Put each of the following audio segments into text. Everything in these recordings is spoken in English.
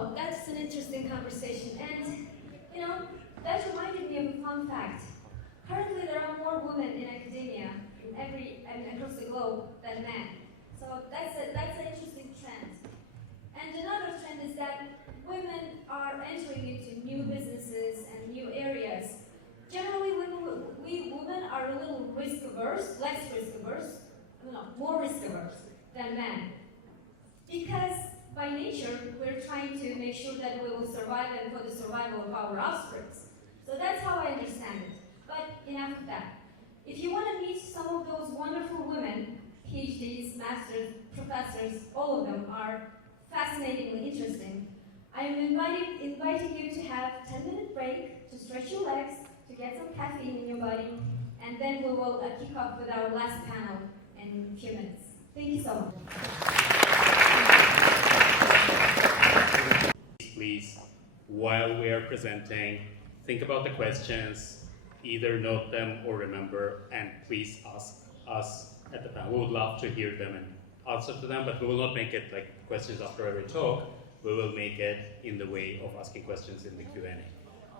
Wow, that's an interesting conversation. And, you know, that reminded me of a fun fact. Currently, there are more women in academia across the globe than men. So that's an interesting trend. And another trend is that women are entering into new businesses and new areas. Generally, we women are a little risk averse, more risk averse than men. Because by nature, we're trying to make sure that we will survive and for the survival of our offspring. So that's how I understand it. But enough of that. If you want to meet some of those wonderful women, PhDs, masters, professors, all of them are fascinatingly interesting. I am inviting you to have a 10-minute break to stretch your legs, to get some caffeine in your body, and then we will kick off with our last panel in a few minutes. Thank you so much. Please, while we are presenting, think about the questions, either note them or remember, and please ask us at the panel. We would love to hear them and answer to them, but we will not make it like questions after every talk. We will make it in the way of asking questions in the Q&A.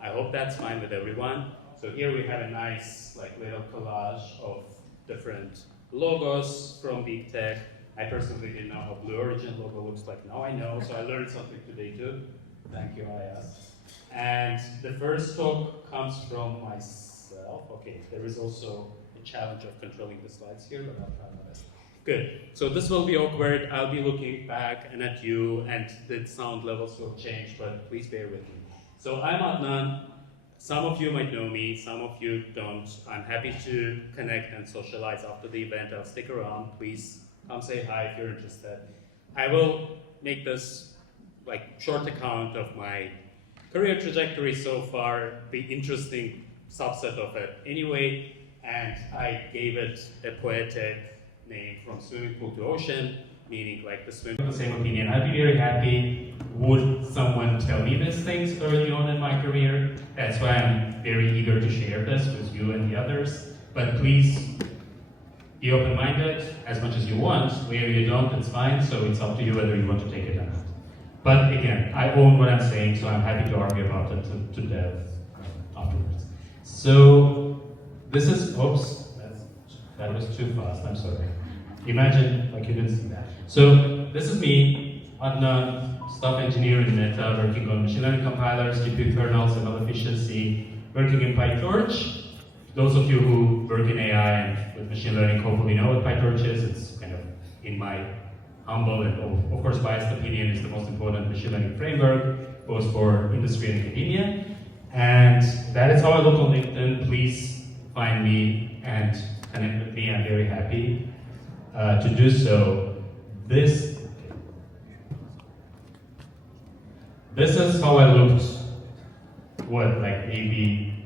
I hope that's fine with everyone. So here we have a nice little collage of different logos from Big Tech. I personally didn't know how Blue Origin logo looks like. Now I know, so I learned something today too. Thank you, Ayaz. And the first talk comes from myself. Okay, there is also a challenge of controlling the slides here, but I'll try my best. Good. So this will be awkward. I'll be looking back and at you, and the sound levels will change, but please bear with me. So I'm Adnan. Some of you might know me, some of you don't. I'm happy to connect and socialize after the event. I'll stick around. Please come say hi if you're interested. I will make this short account of my career trajectory so far, the interesting subset of it anyway, and I gave it a poetic name, from swimming pool to ocean, meaning the swim. The same opinion. I'd be very happy would someone tell me these things early on in my career. That's why I'm very eager to share this with you and the others. But please be open-minded as much as you want. Where you don't, it's fine. So it's up to you whether you want to take it or not. But again, I own what I'm saying, so I'm happy to argue about it to death afterwards. So this is, oops, that was too fast, I'm sorry. Imagine you didn't see that. So this is me, Adnan, staff engineer in Meta, working on machine learning compilers, GPU kernels, ML efficiency, working in PyTorch. Those of you who work in AI and with machine learning hopefully know what PyTorch is. It's kind of, in my humble and of course biased opinion, is the most important machine learning framework, both for industry and academia. And that is how I look on LinkedIn. Please find me and connect with me. I'm very happy to do so. This is how I looked, maybe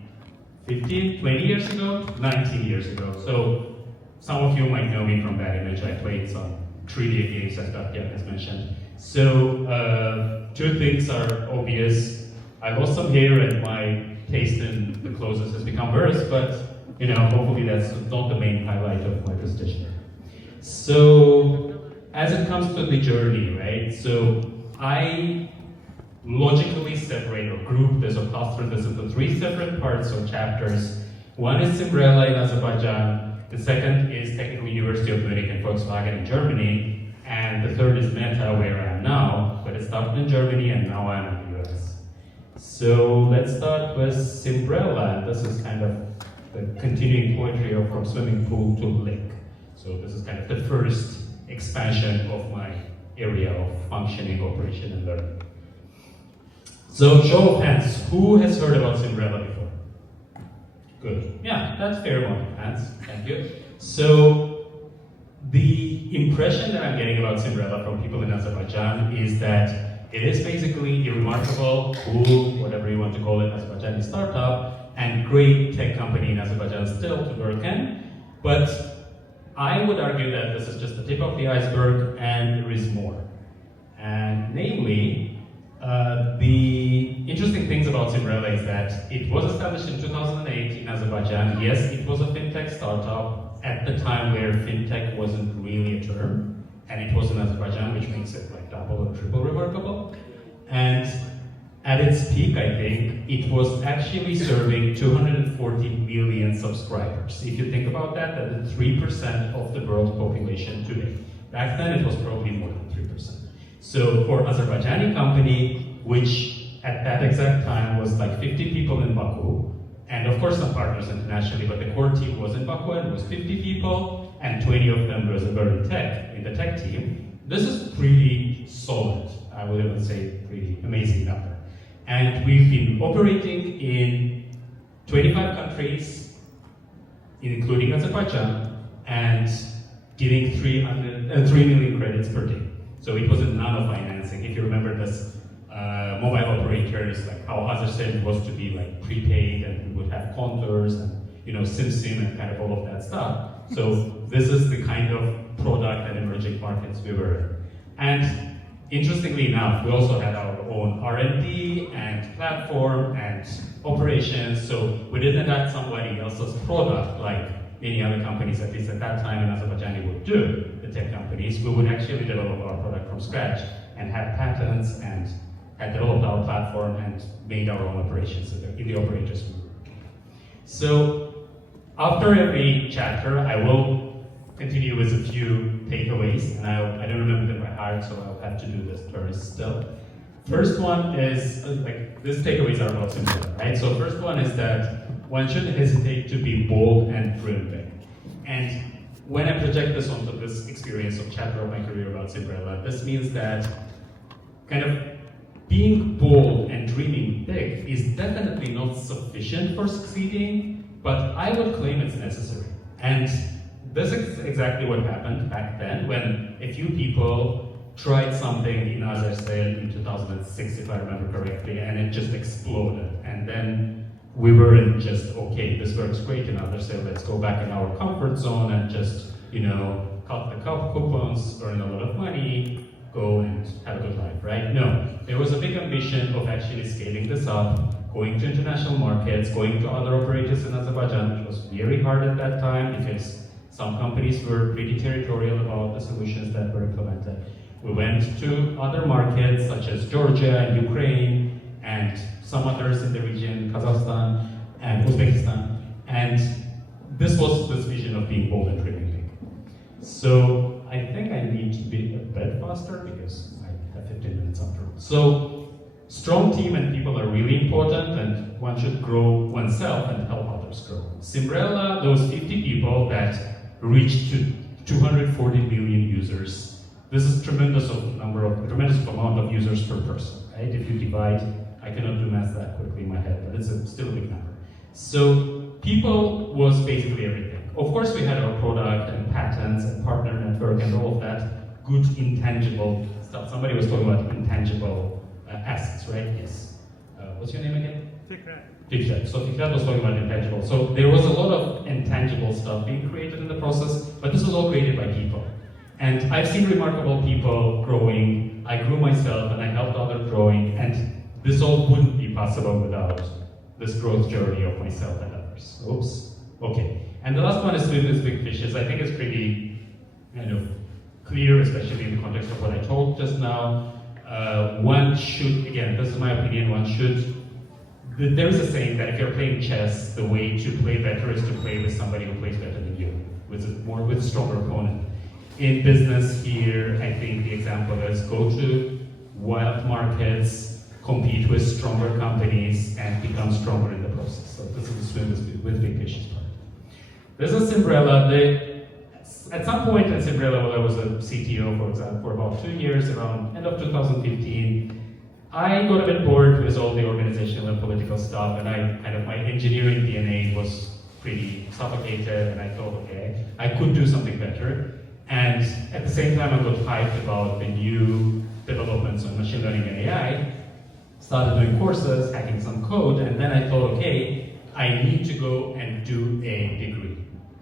15, 20 years ago, 19 years ago. So some of you might know me from that image. I played some trivia games, as Dr. has mentioned. So two things are obvious. I lost some hair and my taste in the clothes has become worse, but hopefully that's not the main highlight of my presentation. So as it comes to the journey, right? So I logically separate or group this or cluster this into three separate parts or chapters. One is Simbrella in Azerbaijan, the second is Technical University of Munich and Volkswagen in Germany, and the third is Meta, where I am now, but it started in Germany and now I'm in the US. So let's start with Simbrella. This is kind of the continuing poetry of from swimming pool to lake. So this is kind of the first expansion of my area of functioning, operation, and learning. So show of hands, who has heard about Simbrella before? Good. Yeah, that's fair amount of hands. Thank you. So the impression that I'm getting about Simbrella from people in Azerbaijan is that it is basically a remarkable, cool, whatever you want to call it, Azerbaijani startup, and great tech company in Azerbaijan still to work in. But I would argue that this is just the tip of the iceberg and there is more. And namely, the interesting things about Simbrella is that it was established in 2008 in Azerbaijan. Yes, it was a fintech startup at the time where fintech wasn't really a term, and it was in Azerbaijan, which makes it double or triple remarkable. And at its peak, I think, it was actually serving 240 million subscribers. If you think about that, that's 3% of the world population today. Back then, it was probably more than 3%. So for Azerbaijani company, which at that exact time was like 50 people in Baku, and of course some partners internationally, but the core team was in Baku and it was 50 people, and 20 of them were in the tech team. This is pretty solid. I would even say pretty amazing number. And we've been operating in 25 countries, including Azerbaijan, and giving 3 million credits per day. So it was a nano financing. If you remember this, mobile operators, like how Azersel was to be like prepaid and we would have contours and SIM and kind of all of that stuff. So this is the kind of product and emerging markets we were in. And interestingly enough, we also had our own R&D and platform and operations, so we didn't add somebody else's product like many other companies, at least at that time in Azerbaijan, would do, the tech companies. We would actually develop our product from scratch and had patents and had developed our platform and made our own operations in the operators we were working. So after every chapter, I will continue with a few takeaways, and I don't remember them by heart, so I'll have to do this first still. First one is, these takeaways are about Simbrella, right? So first one is that one shouldn't hesitate to be bold and dream big. And when I project this onto this experience of chapter of my career about Simbrella, this means that kind of being bold and dreaming big is definitely not sufficient for succeeding, but I would claim it's necessary. And this is exactly what happened back then when a few people tried something in Azersel in 2006, if I remember correctly, and it just exploded. And then we weren't just, okay, this works great in Azersel, let's go back in our comfort zone and just, cut the coupons, earn a lot of money, go and have a good life, right? No, there was a big ambition of actually scaling this up, going to international markets, going to other operators in Azerbaijan, which was very hard at that time because some companies were pretty territorial about the solutions that were implemented. We went to other markets such as Georgia and Ukraine and some others in the region, Kazakhstan and Uzbekistan. And this was this vision of being bold and dreaming big. So I think I need to be a bit faster because I have 15 minutes after. So strong team and people are really important, and one should grow oneself and help others grow. Simbrella, those 50 people that reached to 240 million users. This is tremendous amount of users per person, right? If you divide, I cannot do math that quickly in my head, but it's still a big number. So people was basically everything. Of course, we had our product and patents and partner network and all of that good intangible stuff. Somebody was talking about intangible assets, right? Yes. What's your name again? Fikret. So Fikret was talking about intangible. So there was a lot of intangible stuff being created in the process, but this was all created by people. And I've seen remarkable people growing. I grew myself and I helped others growing, and this all wouldn't be possible without this growth journey of myself and others. Oops. Okay. And the last one is swim with big fishes. I think it's pretty kind of clear, especially in the context of what I told just now. One should, again, this is my opinion, there is a saying that if you're playing chess, the way to play better is to play with somebody who plays better than you, with a stronger opponent. In business here, I think the example is go to wild markets, compete with stronger companies, and become stronger in the process. So this is the swim with big fishes part. This is Simbrella. At some point in Simbrella, when I was a CTO, for example, for about 2 years, around end of 2015, I got a bit bored with all the organizational and political stuff, and my engineering DNA was pretty suffocated, and I thought, okay, I could do something better. And at the same time, I got hyped about the new developments on machine learning and AI, started doing courses, hacking some code, and then I thought, okay, I need to go and do a degree.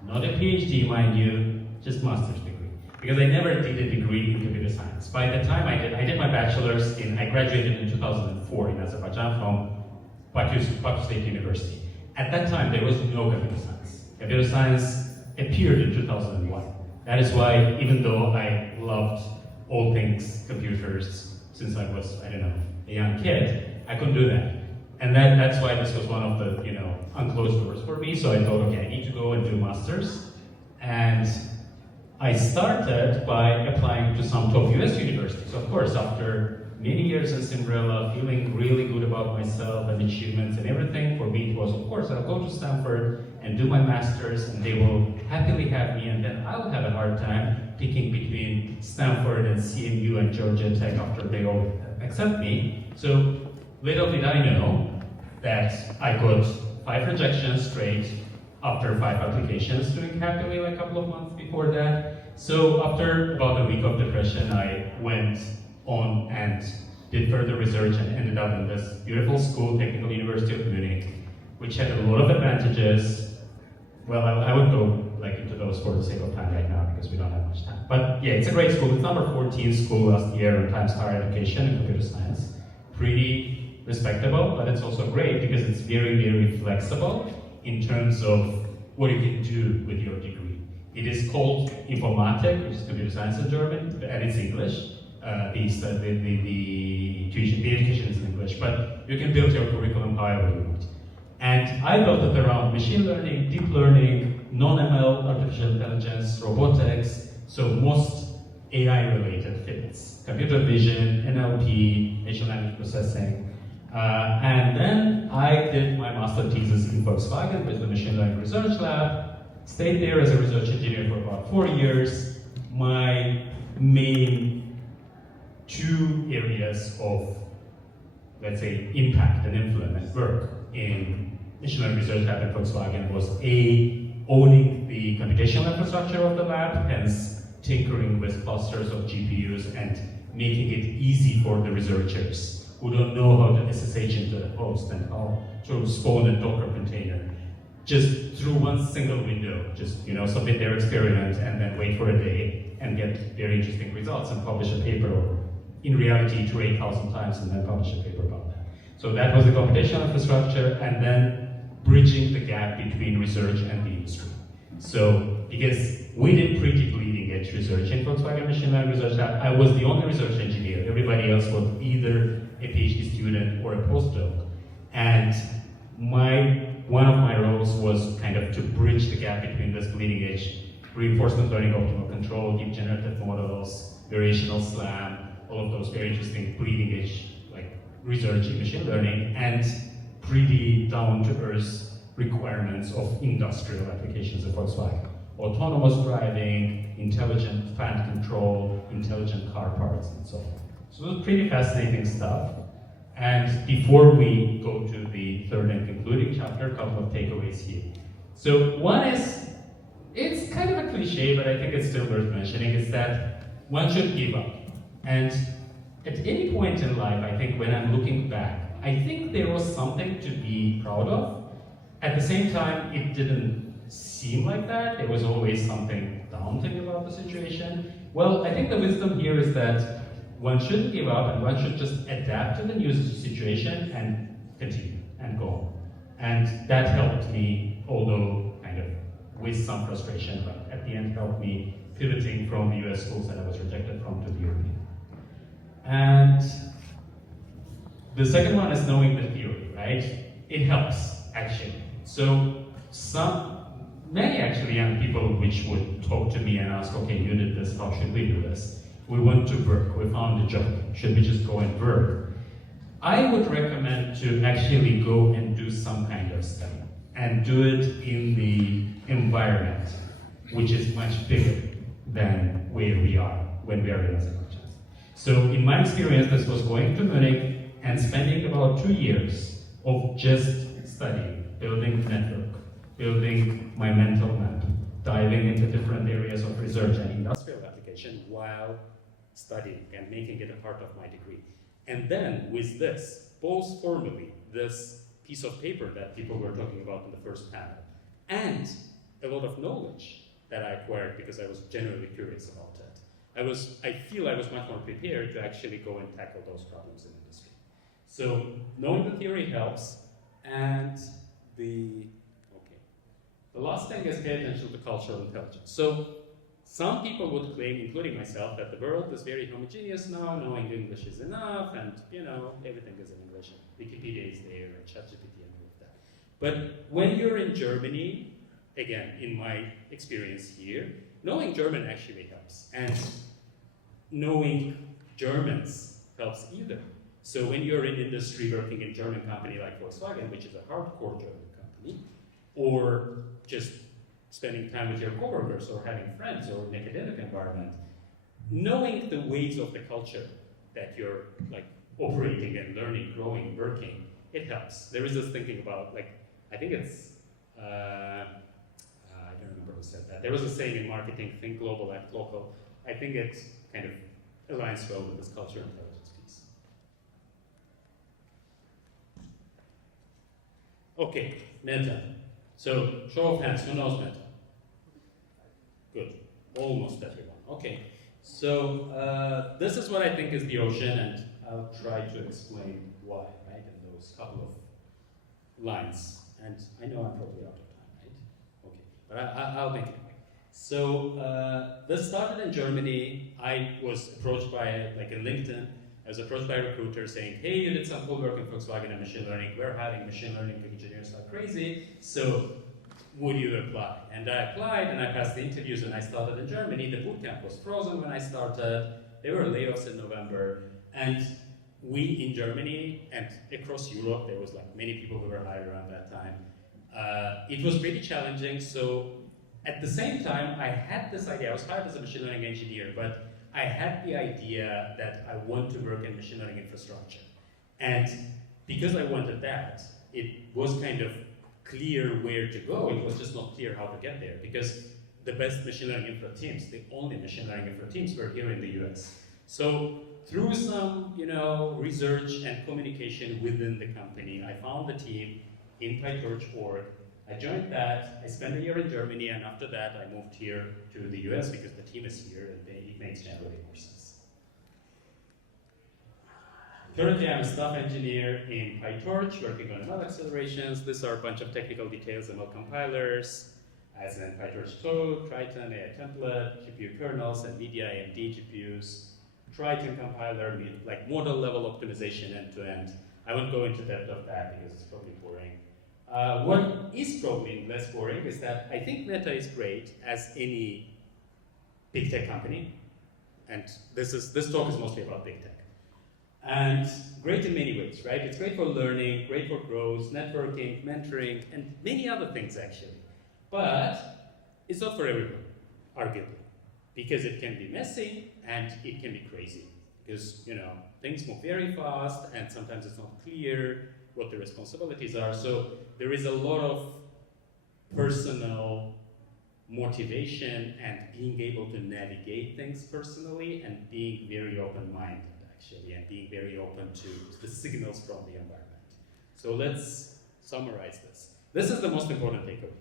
Not a PhD, mind you, just master's degree. Because I never did a degree in computer science. By the time I did my bachelor's I graduated in 2004 in Azerbaijan from Baku State University. At that time, there was no computer science. Computer science appeared in 2001. That is why, even though I loved all things computers since I was, I don't know, a young kid. I couldn't do that. And that's why this was one of the, unclosed doors for me. So I thought, okay, I need to go and do masters. And I started by applying to some top US universities. Of course, after many years in Cinderella, feeling really good about myself and achievements and everything, for me it was, of course, I'll go to Stanford and do my master's, and they will happily have me, and then I'll have a hard time picking between Stanford and CMU and Georgia Tech after they all accept me. So little did I know that I got 5 rejections straight after 5 applications, doing happily like a couple of months before that. So after about a week of depression, I went on and did further research and ended up in this beautiful school, Technical University of Munich, which had a lot of advantages. Well, I would go into those for the sake of time right now because we don't have much time. But yeah, it's a great school. It's number 14 school last year in Times Higher Education in computer science. Pretty respectable, but it's also great because it's very, very flexible in terms of what you can do with your degree. It is called Informatik, which is computer science in German, and it's English. The education is in English, but you can build your curriculum however you want. And I built it around machine learning, deep learning, non-ML, artificial intelligence, robotics, so most AI-related fields. Computer vision, NLP, natural language processing. And then I did my master thesis in Volkswagen with the Machine Learning Research Lab, stayed there as a research engineer for about 4 years. My main 2 areas of, let's say, impact and influence work in Machine Learning Research Lab at Volkswagen was owning the computational infrastructure of the lab, hence tinkering with clusters of GPUs and making it easy for the researchers who don't know how to SSH into a host and how to spawn a Docker container. Just through one single window, just submit their experiment and then wait for a day and get very interesting results and publish a paper, or in reality iterate 1,000 times and then publish a paper about that. So that was the computational infrastructure, and then bridging the gap between research and the industry. So, because we did pretty bleeding edge research in Volkswagen Machine Learning Research Lab, I was the only research engineer. Everybody else was either a PhD student or a postdoc. And one of my roles was kind of to bridge the gap between this bleeding edge reinforcement learning, optimal control, deep generative models, variational SLAM, all of those very interesting bleeding edge research in machine learning, and pretty down-to-earth requirements of industrial applications at Volkswagen. Autonomous driving, intelligent plant control, intelligent car parts, and so on. So it was pretty fascinating stuff. And before we go to the third and concluding chapter, a couple of takeaways here. So one is, it's kind of a cliche, but I think it's still worth mentioning, is that one should give up. And at any point in life, I think when I'm looking back, I think there was something to be proud of. At the same time, it didn't seem like that. There was always something daunting about the situation. Well, I think the wisdom here is that one shouldn't give up and one should just adapt to the new situation and continue and go on. And that helped me, although kind of with some frustration, but at the end helped me pivoting from the US schools that I was rejected from to the European. And the second one is knowing the theory, right? It helps, actually. So many actually young people which would talk to me and ask, okay, you did this, how should we do this? We went to work, we found a job, should we just go and work? I would recommend to actually go and do some kind of study and do it in the environment, which is much bigger than where we are when we are in Azerbaijan. So in my experience, this was going to Munich and spending about 2 years of just studying, building network, building my mental map, diving into different areas of research and industrial application while studying and making it a part of my degree. And then with this, both formally, this piece of paper that people were talking about in the first panel, and a lot of knowledge that I acquired because I was genuinely curious about it, I feel I was much more prepared to actually go and tackle those problems in industry. So knowing the theory helps, and the last thing is pay attention to cultural intelligence. So Some people would claim, including myself, that the world is very homogeneous now, knowing English is enough, and everything is in English, and Wikipedia is there, and ChatGPT and all of that. But when you're in Germany, again, in my experience here, knowing German actually helps, and knowing Germans helps either. So when you're in industry working in a German company like Volkswagen, which is a hardcore German company, or just spending time with your coworkers or having friends or in an academic environment, knowing the ways of the culture that you're like operating and learning, growing, working, it helps. There is this thinking about, like, I think it's, I don't remember who said that. There was a saying in marketing, think global, act local. I think it kind of aligns well with this culture intelligence piece. Okay, Meta. So, show of hands, who knows Meta? Good, almost everyone. Okay, so this is what I think is the ocean, and I'll try to explain why, right, in those couple of lines. And I know I'm probably out of time, right? Okay, but I'll make it quick. So this started in Germany. I was approached by, like in LinkedIn, I was approached by a recruiter saying, hey, you did some cool work in Volkswagen and machine learning. We're hiring machine learning engineers like crazy, so would you apply? And I applied, and I passed the interviews, and I started in Germany. The bootcamp was frozen when I started. There were layoffs in November, and we in Germany and across Europe, there was like many people who were hired around that time. It was pretty challenging, so at the same time, I had this idea. I was hired as a machine learning engineer, but I had the idea that I want to work in machine learning infrastructure. And because I wanted that, it was kind of clear where to go. It was just not clear how to get there, because the best machine learning infra teams, the only machine learning infra teams, were here in the US. So through some, research and communication within the company, I found the team in PyTorch.org. I joined that. I spent a year in Germany, and after that, I moved here to the US because the team is here, and it makes generally more sense. Currently, I'm a staff engineer in PyTorch, working on ML accelerations. These are a bunch of technical details, ML compilers, as in PyTorch 2, Triton, AI template, GPU kernels, NVIDIA AMD GPUs, Triton compiler, like model level optimization end to end. I won't go into depth of that because it's probably boring. What is probably less boring is that I think Meta is great as any big tech company, and this talk is mostly about big tech. And great in many ways, right? It's great for learning, great for growth, networking, mentoring, and many other things actually. But it's not for everyone, arguably, because it can be messy and it can be crazy. Because, things move very fast, and sometimes it's not clear what the responsibilities are. So there is a lot of personal motivation and being able to navigate things personally and being very open-minded, actually, and being very open to the signals from the environment. So let's summarize this. This is the most important takeaway.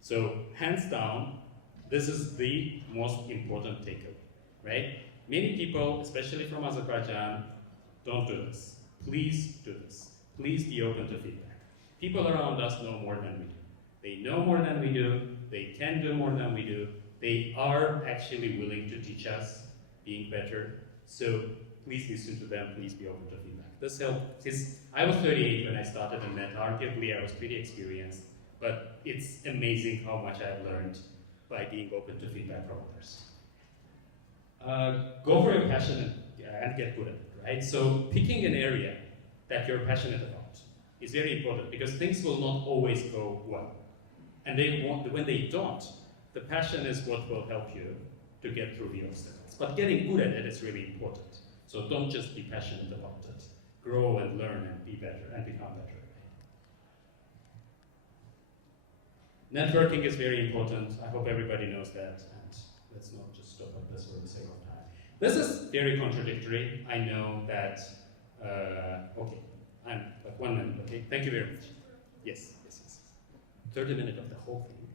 So hands down, this is the most important takeaway, right? Many people, especially from Azerbaijan, don't do this. Please do this. Please be open to feedback. People around us know more than we do. They know more than we do. They can do more than we do. They are actually willing to teach us being better. So please listen to them. Please be open to feedback. This helped. I was 38 when I started in Meta. Arguably, I was pretty experienced. But it's amazing how much I've learned by being open to feedback from others. Go for your passion and get good at it, right? So picking an area that you're passionate about is very important, because things will not always go well. And when they don't, the passion is what will help you to get through the obstacles. But getting good at it is really important. So don't just be passionate about it. Grow and learn and be better and become better. Networking is very important. I hope everybody knows that. And let's not just stop at this for the sake of time. This is very contradictory. I know that. Okay, I'm like 1 minute. Okay, thank you very much. Yes. 30 minutes of the whole thing.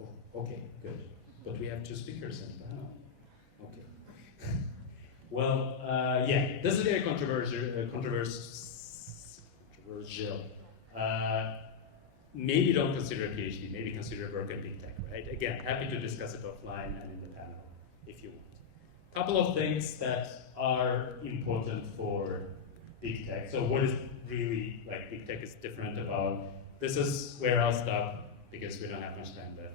Oh, okay, good. But we have 2 speakers and okay. Well, yeah, this is very controversial. maybe don't consider a PhD, maybe consider work in big tech, right? Again, happy to discuss it offline and in the panel if you want. Couple of things that are important for big tech. So what is really like big tech is different about, this is where I'll stop because we don't have much time left.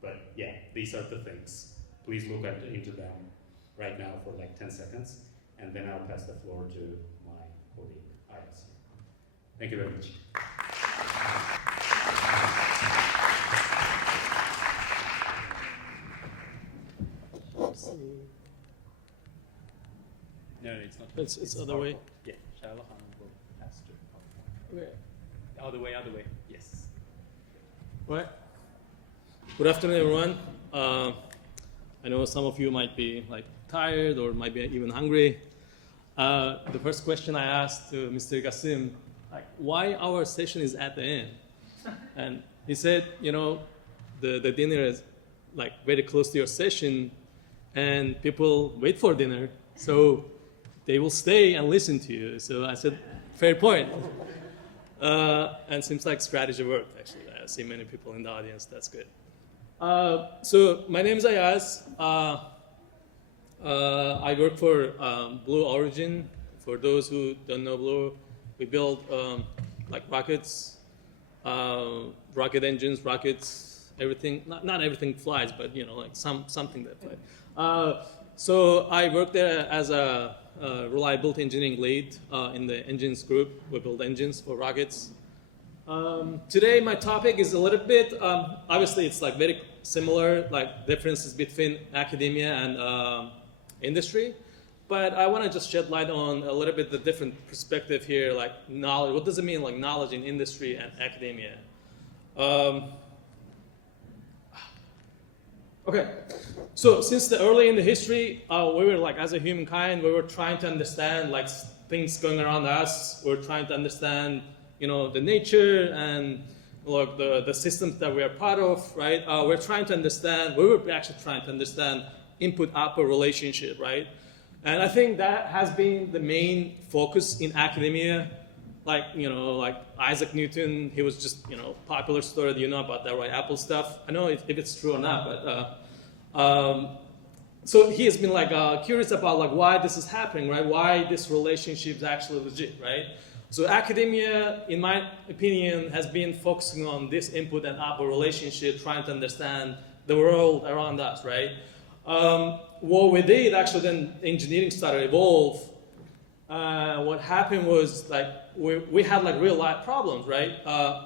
But yeah, these are the things. Please look into them right now for like 10 seconds, and then I'll pass the floor to my colleague, Ayaz. Thank you very much. No, it's not. It's other way. Yeah, Shalahan will pass to. Okay. Other way. Yes. Right. Good afternoon, everyone. I know some of you might be like tired or might be even hungry. The first question I asked to Mr. Qasim, like, why our session is at the end? And he said, you know, the dinner is like very close to your session, and people wait for dinner, so they will stay and listen to you. So I said, fair point. And seems like strategy worked, actually. I see many people in the audience, that's good. So my name is Ayaz. I work for Blue Origin. For those who don't know Blue, we build like rockets, rocket engines, rockets, everything. Not everything flies, but you know, like something that flies. So I work there as a reliability engineering lead in the engines group. We build engines for rockets. Today my topic is a little bit, obviously it's like very similar, like differences between academia and industry, but I want to just shed light on a little bit the different perspective here, like knowledge. What does it mean, like knowledge in industry and academia? Okay, so since the early in the history, we were like, as a humankind, we were trying to understand like things going around us. We're trying to understand, you know, the nature and like the systems that we are part of, right? We're trying to understand, we were actually trying to understand input-output relationship, right? And I think that has been the main focus in academia. Like, you know, like Isaac Newton, he was just, you know, popular story, you know about that, right? Apple stuff. I know if it's true or not, but so he has been like curious about like why this is happening, right? Why this relationship is actually legit, right? So academia, in my opinion, has been focusing on this input and output relationship, trying to understand the world around us, right? What we did, actually, then engineering started to evolve. What happened was like we had like real life problems, right?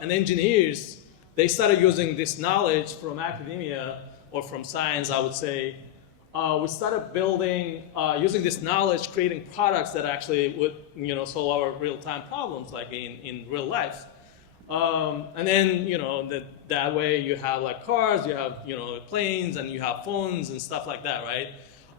And engineers, they started using this knowledge from academia or from science, I would say. We started building, using this knowledge, creating products that actually would, you know, solve our real-time problems, like in real life. And then, you know, that way you have like cars, you have, you know, planes, and you have phones and stuff like that, right?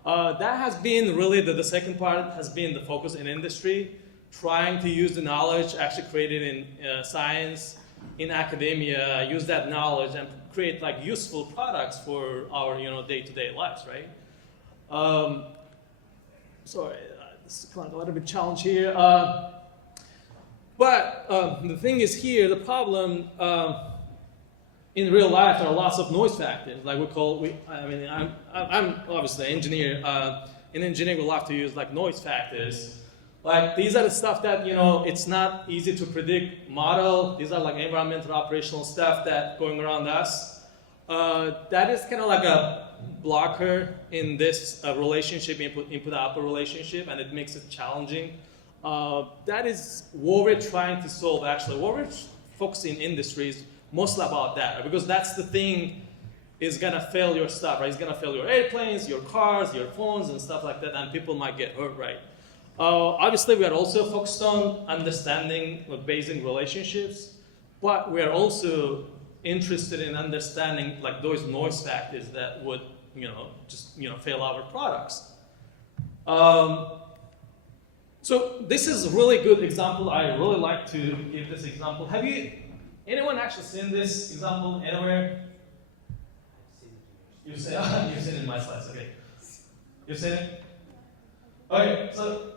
That has been really, the second part has been the focus in industry, trying to use the knowledge actually created in science, in academia, use that knowledge and create like useful products for our, you know, day-to-day lives, right? Sorry, this is kind of a little bit challenge here. But the thing is here, the problem in real life, there are lots of noise factors. Like I'm obviously an engineer. In engineering, we love to use like noise factors. Like these are the stuff that, you know, it's not easy to predict, model. These are like environmental operational stuff that going around us. That is kind of like a blocker in this relationship, input-output relationship, and it makes it challenging. That is what we're trying to solve, actually. What we're focusing in industry is mostly about that, right? Because that's the thing is going to fail your stuff, right? It's going to fail your airplanes, your cars, your phones, and stuff like that, and people might get hurt, right? Obviously, we are also focused on understanding basic relationships, but we are also interested in understanding like those noise factors that would, you know, just, you know, fail our products. So this is a really good example. I really like to give this example. Have anyone actually seen this example anywhere? You've seen it in my slides, okay. You've seen it? Okay, so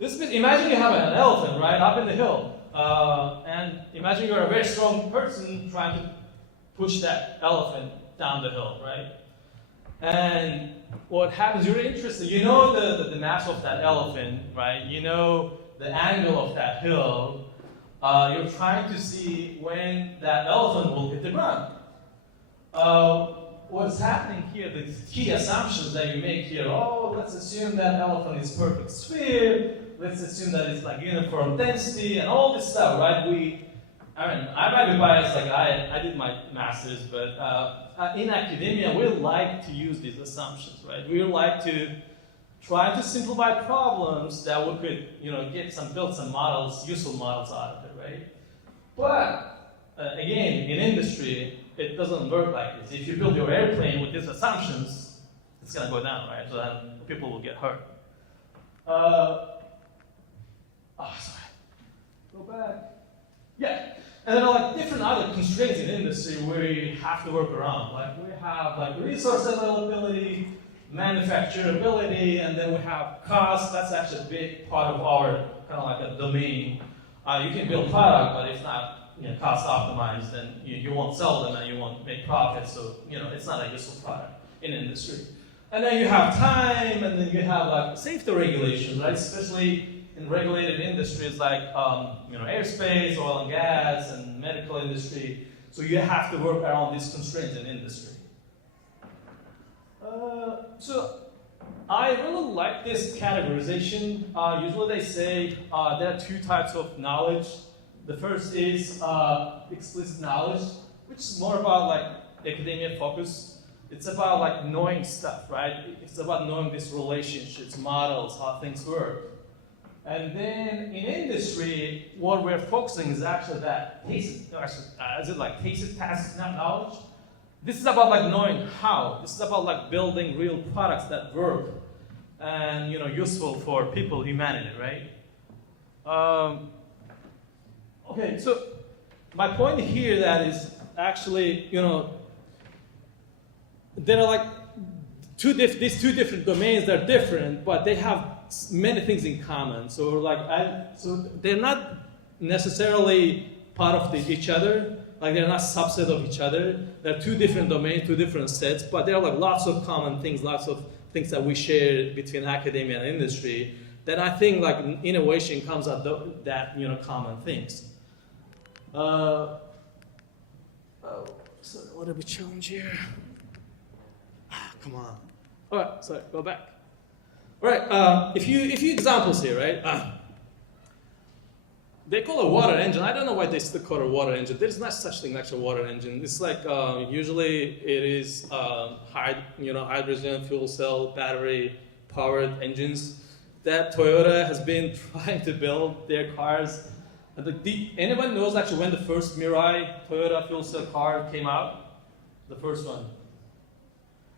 imagine you have an elephant, right, up in the hill. And imagine you're a very strong person trying to push that elephant down the hill, right? And what happens, you're interested, you know the mass of that elephant, right? You know the angle of that hill. You're trying to see when that elephant will hit the ground. What's happening here, the key assumptions that you make here, let's assume that elephant is perfect sphere, let's assume that it's like uniform density and all this stuff, right? I might be biased, like I did my master's, but in academia, we like to use these assumptions, right? We like to try to simplify problems that we could, build some models, useful models out of it, right? But again, in industry, it doesn't work like this. If you build your airplane with these assumptions, it's gonna go down, right? So then people will get hurt. Sorry. Go back. Yeah. And there are like different other constraints in industry where you have to work around. Like we have like resource availability, manufacturability, and then we have cost. That's actually a big part of our kind of like a domain. You can build product, but it's not cost optimized, then you won't sell them and you won't make profits. So it's not a useful product in industry. And then you have time, and then you have like safety regulations, right? Especially in regulated industries like airspace, oil and gas, and medical industry. So you have to work around these constraints in industry. So I really like this categorization. Usually they say there are two types of knowledge. The first is explicit knowledge, which is more about like academia focus. It's about like knowing stuff, right? It's about knowing these relationships, models, how things work. And then in industry, what we're focusing is actually that tacit knowledge? This is about like knowing how. This is about like building real products that work and useful for people, humanity, right? Okay, so my point here that is actually, there are like these two different domains that are different, but they have many things in common. So so they're not necessarily part of each other. Like they're not subset of each other. They're two different domains, two different sets, but there are like lots of common things, lots of things that we share between academia and industry. Then I think like innovation comes out that common things. So what are we challenge here? Come on. All right, sorry, go back. All right, a few examples here, right? They call it a water engine. I don't know why they still call it a water engine. There's not such thing as a water engine. It's like usually it is hydrogen fuel cell battery powered engines that Toyota has been trying to build their cars. Anyone knows actually when the first Mirai Toyota fuel cell car came out? The first one.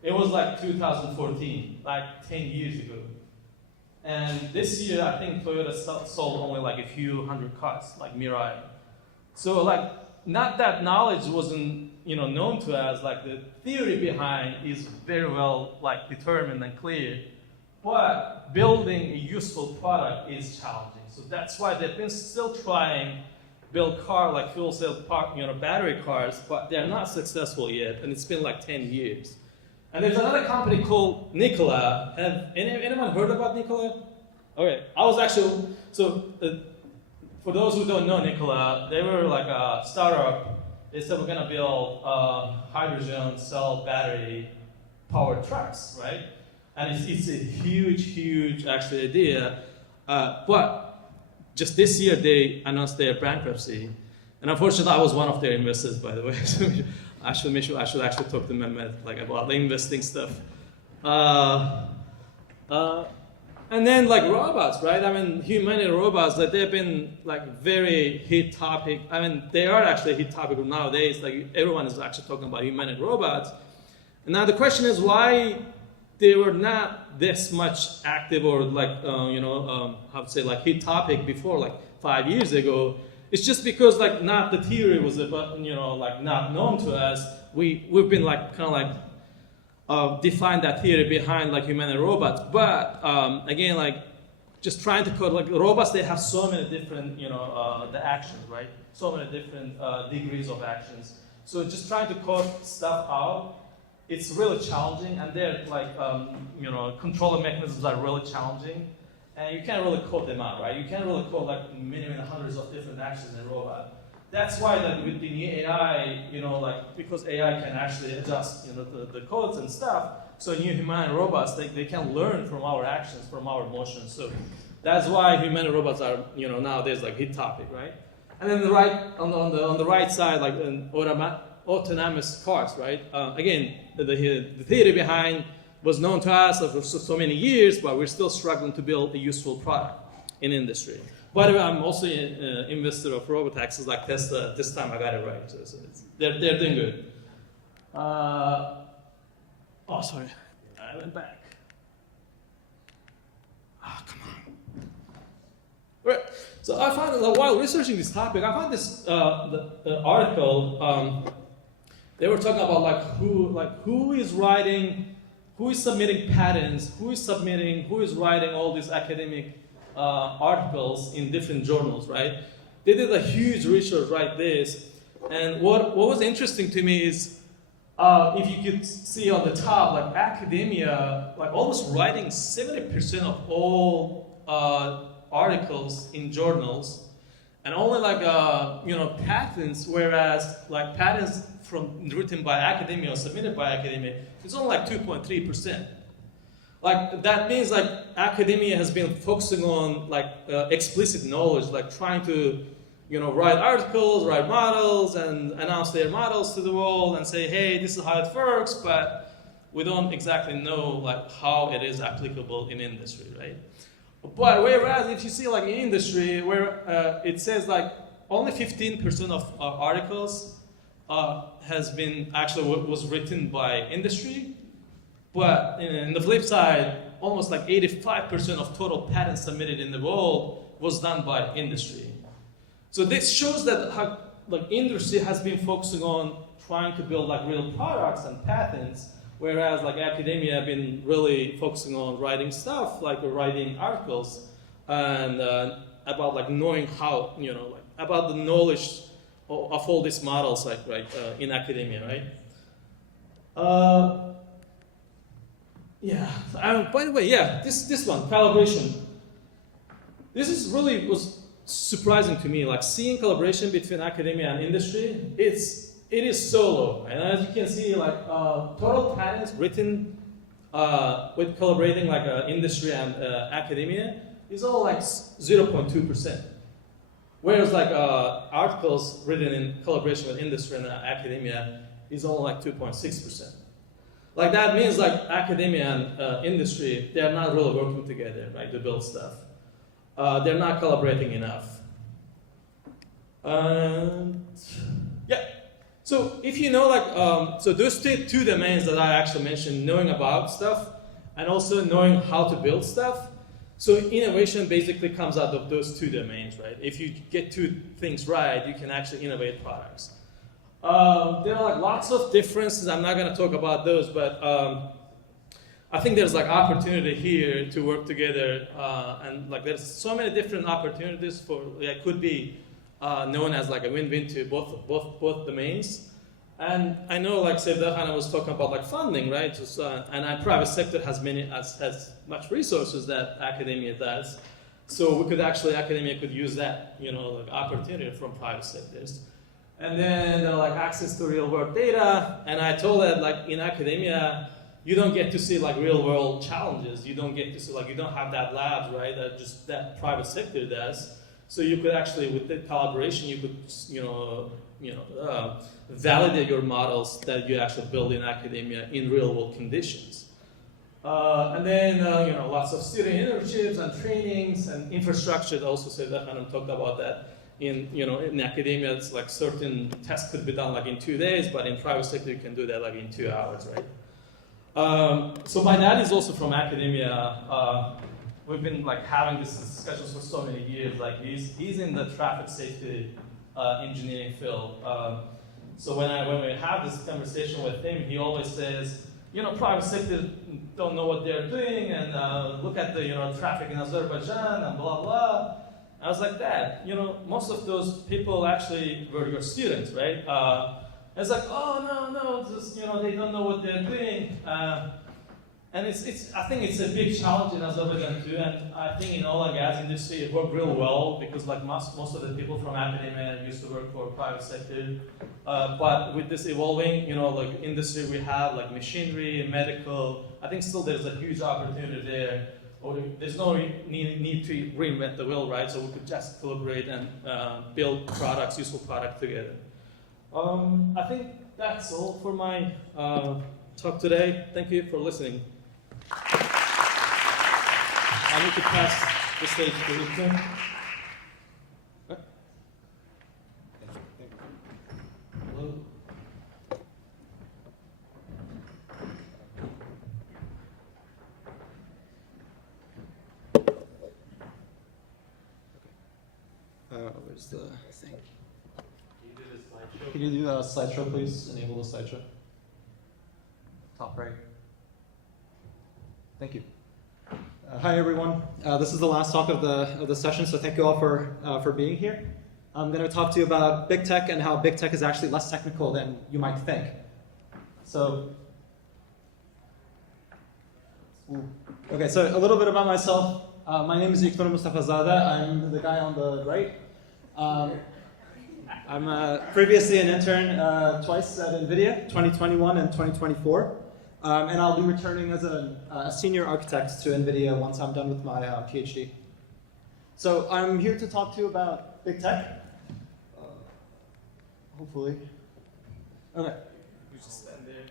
It was like 2014, like 10 years ago. And this year, I think Toyota sold only like a few hundred cars, like Mirai. So like, not that knowledge wasn't known to us, like the theory behind is very well like determined and clear, but building a useful product is challenging. So that's why they've been still trying to build car like fuel cell battery cars, but they're not successful yet, and it's been like 10 years. And there's another company called Nikola. Have anyone heard about Nikola? Okay, I was actually, for those who don't know Nikola, they were like a startup. They said we're gonna build hydrogen cell battery powered trucks, right? And it's a huge actually idea. But just this year they announced their bankruptcy. And unfortunately I was one of their investors, by the way. So I should actually talk to Mehmet like about the investing stuff. And then like robots, right? I mean, humanoid robots, like they've been like very hit topic. I mean, they are actually a hit topic nowadays. Like everyone is actually talking about humanoid robots. And now the question is why they were not this much active or like, how to say like hit topic before, like 5 years ago. It's just because like not the theory was about, like not known to us. We've been like kind of like define that theory behind like humanoid robots. But again, like just trying to code, like robots, they have so many different, the actions, right? So many different degrees of actions. So just trying to code stuff out, it's really challenging, and they're like, controller mechanisms are really challenging, and you can't really code them out, right? You can't really code like many hundreds of different actions in a robot. That's why that with the new AI, because AI can actually adjust, the codes and stuff, so new human robots, they can learn from our actions, from our motions. So that's why human robots are, nowadays like hit topic, right? And then on the right side, like autonomous cars, right? Again, the theory behind was known to us for so many years, but we're still struggling to build a useful product in industry. By the way, I'm also an investor of robotaxis like Tesla. This time I got it right. So they're doing good. Sorry, I went back. Come on. Right. So I found that while researching this topic, I found this the article. They were talking about who is submitting patents, who is writing all these academic articles in different journals, right? They did a huge research like this, and what was interesting to me is if you could see on the top, like academia, like almost writing 70% of all articles in journals, and only patents, whereas like patents written by academia or submitted by academia, it's only like 2.3%. Like that means like academia has been focusing on like explicit knowledge, like trying to, write articles, write models, and announce their models to the world and say, hey, this is how it works, but we don't exactly know like how it is applicable in industry, right? But whereas if you see like in industry where it says like only 15% of articles has been was written by industry, but in the flip side, almost like 85% of total patents submitted in the world was done by industry. So this shows that industry has been focusing on trying to build like real products and patents, whereas like academia have been really focusing on writing stuff, like writing articles, and about like knowing how, about the knowledge of all these models, in academia, right? Yeah. By the way, this one, collaboration. This is really was surprising to me. Like seeing collaboration between academia and industry, it is so low. And as you can see, like total patents written with collaborating like industry and academia is all like 0.2%. Whereas like articles written in collaboration with industry and academia is only like 2.6%. Like that means like academia and industry, they are not really working together, right, to build stuff. They're not collaborating enough. Yeah. So if you know like, so those two domains that I actually mentioned, knowing about stuff and also knowing how to build stuff. So innovation basically comes out of those two domains, right? If you get two things right, you can actually innovate products. There are like lots of differences. I'm not going to talk about those, but I think there's like opportunity here to work together, and like there's so many different opportunities for that could be known as like a win-win to both domains. And I know like Akhundov was talking about like funding, right? So, and private sector has much resources that academia does. So we could academia could use that, like opportunity from private sectors. And then like access to real world data. And I told that like in academia, you don't get to see like real world challenges. You don't get to see like, you don't have that labs, right? That private sector does. So you could actually, with the collaboration, you could, validate your models that you actually build in academia in real world conditions. And then, lots of student internships and trainings and infrastructure. Also, Akhundov talked about that. In academia, it's like certain tests could be done like in 2 days, but in private sector, you can do that like in 2 hours, right? So my dad is also from academia. We've been like having these discussions for so many years. Like he's in the traffic safety engineering field. So when we have this conversation with him, he always says, private sector don't know what they're doing, and look at the traffic in Azerbaijan and blah blah. I was like, Dad, most of those people actually were your students, right? I was like, oh no, just they don't know what they're doing. And I think it's a big challenge in Azerbaijan too, and I think in oil and gas industry it worked real well because like most of the people from academia used to work for private sector. But with this evolving, like industry we have, like machinery, medical, I think still there's a huge opportunity there. Or there's no need to reinvent the wheel, right? So we could just collaborate and build products, useful products together. I think that's all for my talk today. Thank you for listening. I need to pass the stage to Ilknur. Hello. Where's the thing? Can you do the slideshow, please? Enable the slideshow. Top right. Thank you. Hi everyone. This is the last talk of the session, so thank you all for being here. I'm going to talk to you about big tech and how big tech is actually less technical than you might think. So, okay, so a little bit about myself. My name is Ilknur Mustafazade. I'm the guy on the right. I'm previously an intern twice at NVIDIA, 2021 and 2024. And I'll be returning as a senior architect to NVIDIA once I'm done with my PhD. So I'm here to talk to you about big tech. Hopefully. Okay. You just stand there.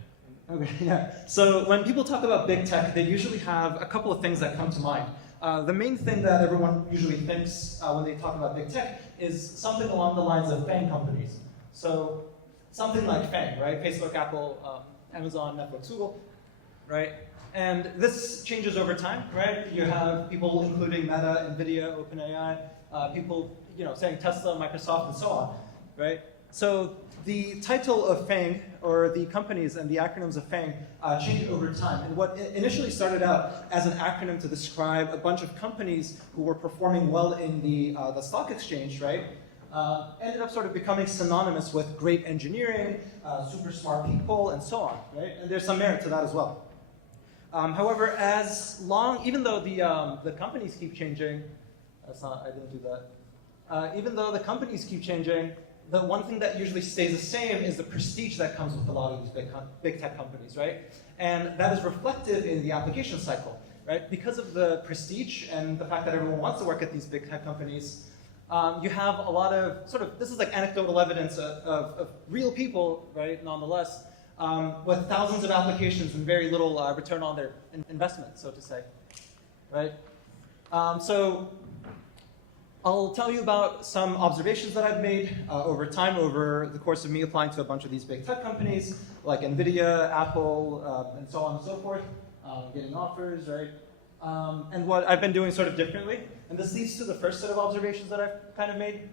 Okay, yeah. So when people talk about big tech, they usually have a couple of things that come to mind. The main thing that everyone usually thinks when they talk about big tech is something along the lines of FANG companies. So something like FANG, right? Facebook, Apple, Amazon, Netflix, Google, right? And this changes over time, right? You have people including Meta, NVIDIA, OpenAI, people saying Tesla, Microsoft, and so on, right? So the title of FANG, or the companies and the acronyms of FANG, change over time. And what initially started out as an acronym to describe a bunch of companies who were performing well in the stock exchange, right? Ended up sort of becoming synonymous with great engineering, super smart people, and so on, right? And there's some merit to that as well. However, even though the companies keep changing, I didn't do that. Even though the companies keep changing, the one thing that usually stays the same is the prestige that comes with a lot of these big tech companies, right? And that is reflected in the application cycle, right? Because of the prestige and the fact that everyone wants to work at these big tech companies, you have a lot of this is like anecdotal evidence of real people, right, nonetheless, with thousands of applications and very little return on their investment, so to say, right? So I'll tell you about some observations that I've made over time, over the course of me applying to a bunch of these big tech companies, like NVIDIA, Apple, and so on and so forth, getting offers, right? And what I've been doing sort of differently. And this leads to the first set of observations that I've kind of made.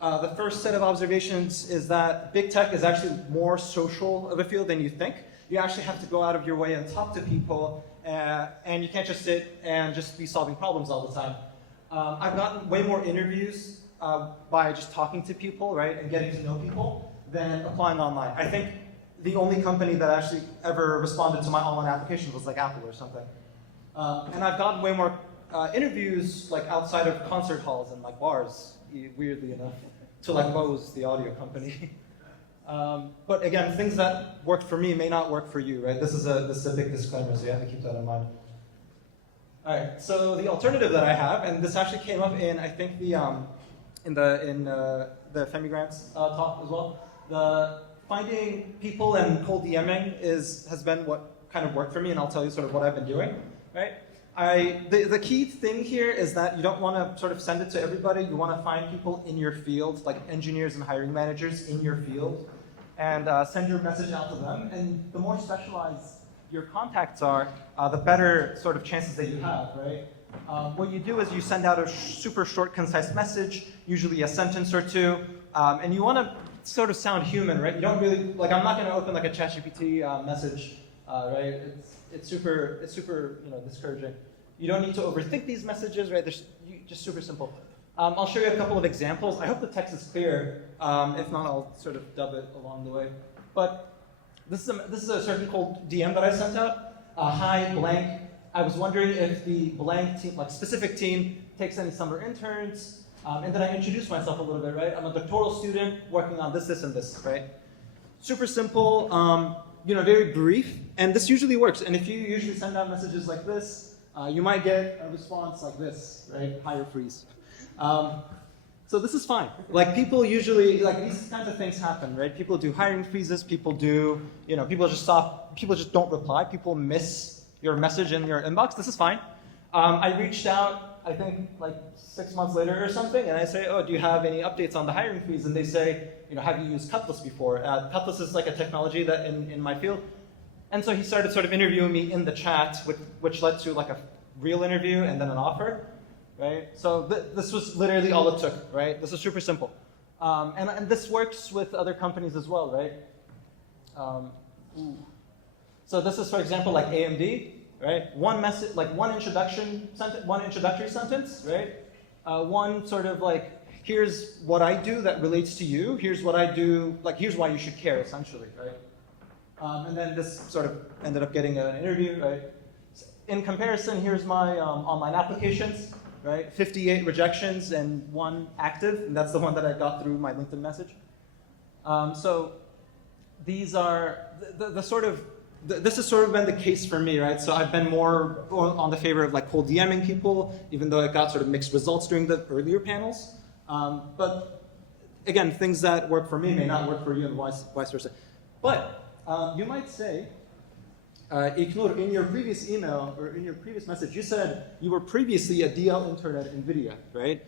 The first set of observations is that big tech is actually more social of a field than you think. You actually have to go out of your way and talk to people, and you can't just sit and just be solving problems all the time. I've gotten way more interviews by just talking to people, right, and getting to know people than applying online. I think the only company that actually ever responded to my online application was like Apple or something. And I've gotten way more interviews like outside of concert halls and like bars, weirdly enough, to like Bose, the audio company. But again, things that worked for me may not work for you, right? This is a big disclaimer, so you have to keep that in mind. All right, so the alternative that I have, and this actually came up in, I think, in the Femi Grants talk as well. The finding people and cold DMing has been what kind of worked for me, and I'll tell you sort of what I've been doing, right? The key thing here is that you don't want to sort of send it to everybody. You want to find people in your field, like engineers and hiring managers in your field, and send your message out to them. And the more specialized your contacts are, the better sort of chances that you have, right? What you do is you send out a super short, concise message, usually a sentence or two, and you want to sort of sound human, right? You don't really, like, I'm not going to open like a ChatGPT message right? It's super discouraging. You don't need to overthink these messages, right? Just super simple. I'll show you a couple of examples. I hope the text is clear. If not, I'll sort of dub it along the way. But this is a certain cold DM that I sent out. Hi, blank. I was wondering if the blank team, like specific team, takes any summer interns. And then I introduce myself a little bit, right? I'm a doctoral student working on this, and this, right? Super simple, very brief, and this usually works. And if you usually send out messages like this, you might get a response like this, right? Hire freeze. So this is fine. Like people usually, like these kinds of things happen, right? People do hiring freezes, people just don't reply, people miss your message in your inbox. This is fine. I reached out, I think like 6 months later or something, and I say, oh, do you have any updates on the hiring freeze? And they say, have you used Cutlass before? Cutlass is like a technology that in my field. And so he started sort of interviewing me in the chat, which led to like a real interview and then an offer, right? So this was literally all it took, right? This is super simple. And this works with other companies as well, right? So this is, for example, like AMD, right? One message, like one introductory sentence, right? One sort of like, here's what I do that relates to you. Here's what I do, like here's why you should care, essentially, right? And then this sort of ended up getting an interview, right? In comparison, here's my online applications, right? 58 rejections and 1 active, and that's the one that I got through my LinkedIn message. So these are this has sort of been the case for me, right? So I've been more on the favor of like cold DMing people, even though it got sort of mixed results during the earlier panels. But again, things that work for me may not work for you, and vice versa. But you might say, Ilknur, in your previous email or in your previous message, you said you were previously a DL intern at NVIDIA, right?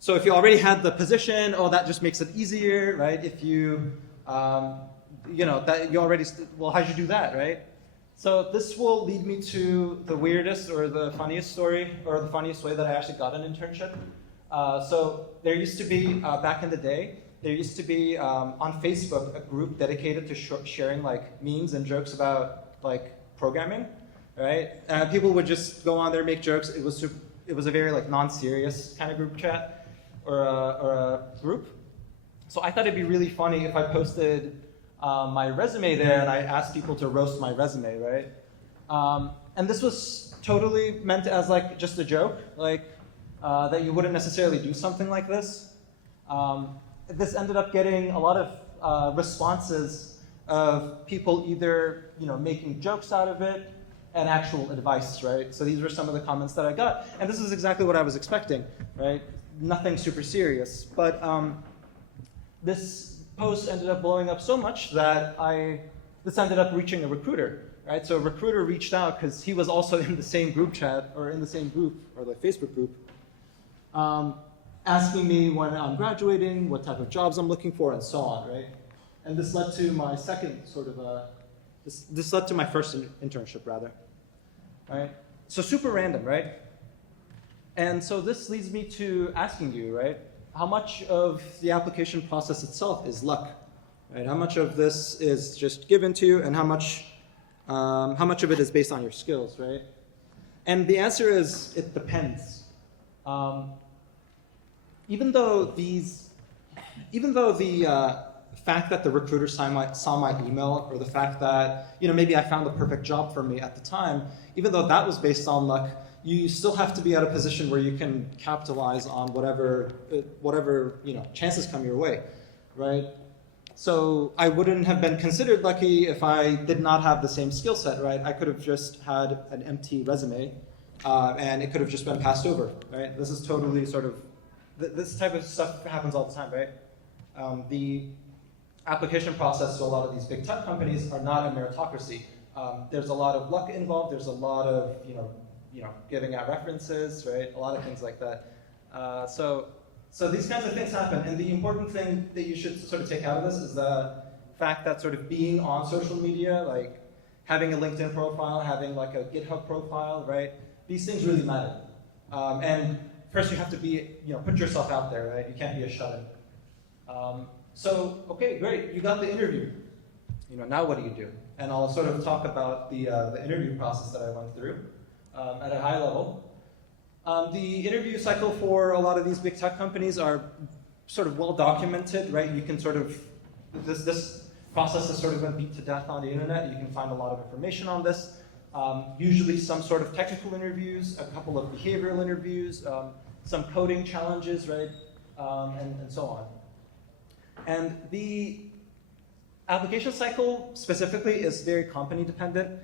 So if you already had the position, that just makes it easier, right? If you, that you already, how'd you do that, right? So this will lead me to the weirdest or the funniest story, or the funniest way that I actually got an internship. So there used to be, back in the day, there used to be on Facebook a group dedicated to sharing like memes and jokes about like programming, right? People would just go on there, make jokes. It was a very like non-serious kind of group chat or a group. So I thought it'd be really funny if I posted my resume there and I asked people to roast my resume, right? And this was totally meant as like just a joke, like that you wouldn't necessarily do something like this. This ended up getting a lot of responses of people either making jokes out of it and actual advice, right? So these were some of the comments that I got, and this is exactly what I was expecting, right? Nothing super serious, but this post ended up blowing up so much that this ended up reaching a recruiter, right? So a recruiter reached out because he was also in the same group chat or in the same group or the Facebook group, asking me when I'm graduating, what type of jobs I'm looking for, and so on, right? And this led to my second sort of, this led to my first internship, rather, right? So super random, right? And so this leads me to asking you, right? How much of the application process itself is luck, right? How much of this is just given to you, and how much of it is based on your skills, right? And the answer is, it depends. Even though the fact that the recruiter saw my email, or the fact that maybe I found the perfect job for me at the time, even though that was based on luck, you still have to be at a position where you can capitalize on whatever chances come your way, right? So I wouldn't have been considered lucky if I did not have the same skill set, right? I could have just had an empty resume, and it could have just been passed over, right? This is totally sort of, this type of stuff happens all the time, right? The application process to a lot of these big tech companies are not a meritocracy. There's a lot of luck involved. There's a lot of giving out references, right? A lot of things like that. So these kinds of things happen, and the important thing that you should sort of take out of this is the fact that sort of being on social media, like having a LinkedIn profile, having like a GitHub profile, right? These things really matter. And first you have to be, put yourself out there, right? You can't be a shut-in. So, okay, great, you got the interview. now what do you do? And I'll sort of talk about the interview process that I went through at a high level. The interview cycle for a lot of these big tech companies are sort of well documented, right? You can sort of, this process has sort of been beat to death on the internet. You can find a lot of information on this. Usually some sort of technical interviews, a couple of behavioral interviews, some coding challenges, right? And so on. And the application cycle specifically is very company dependent.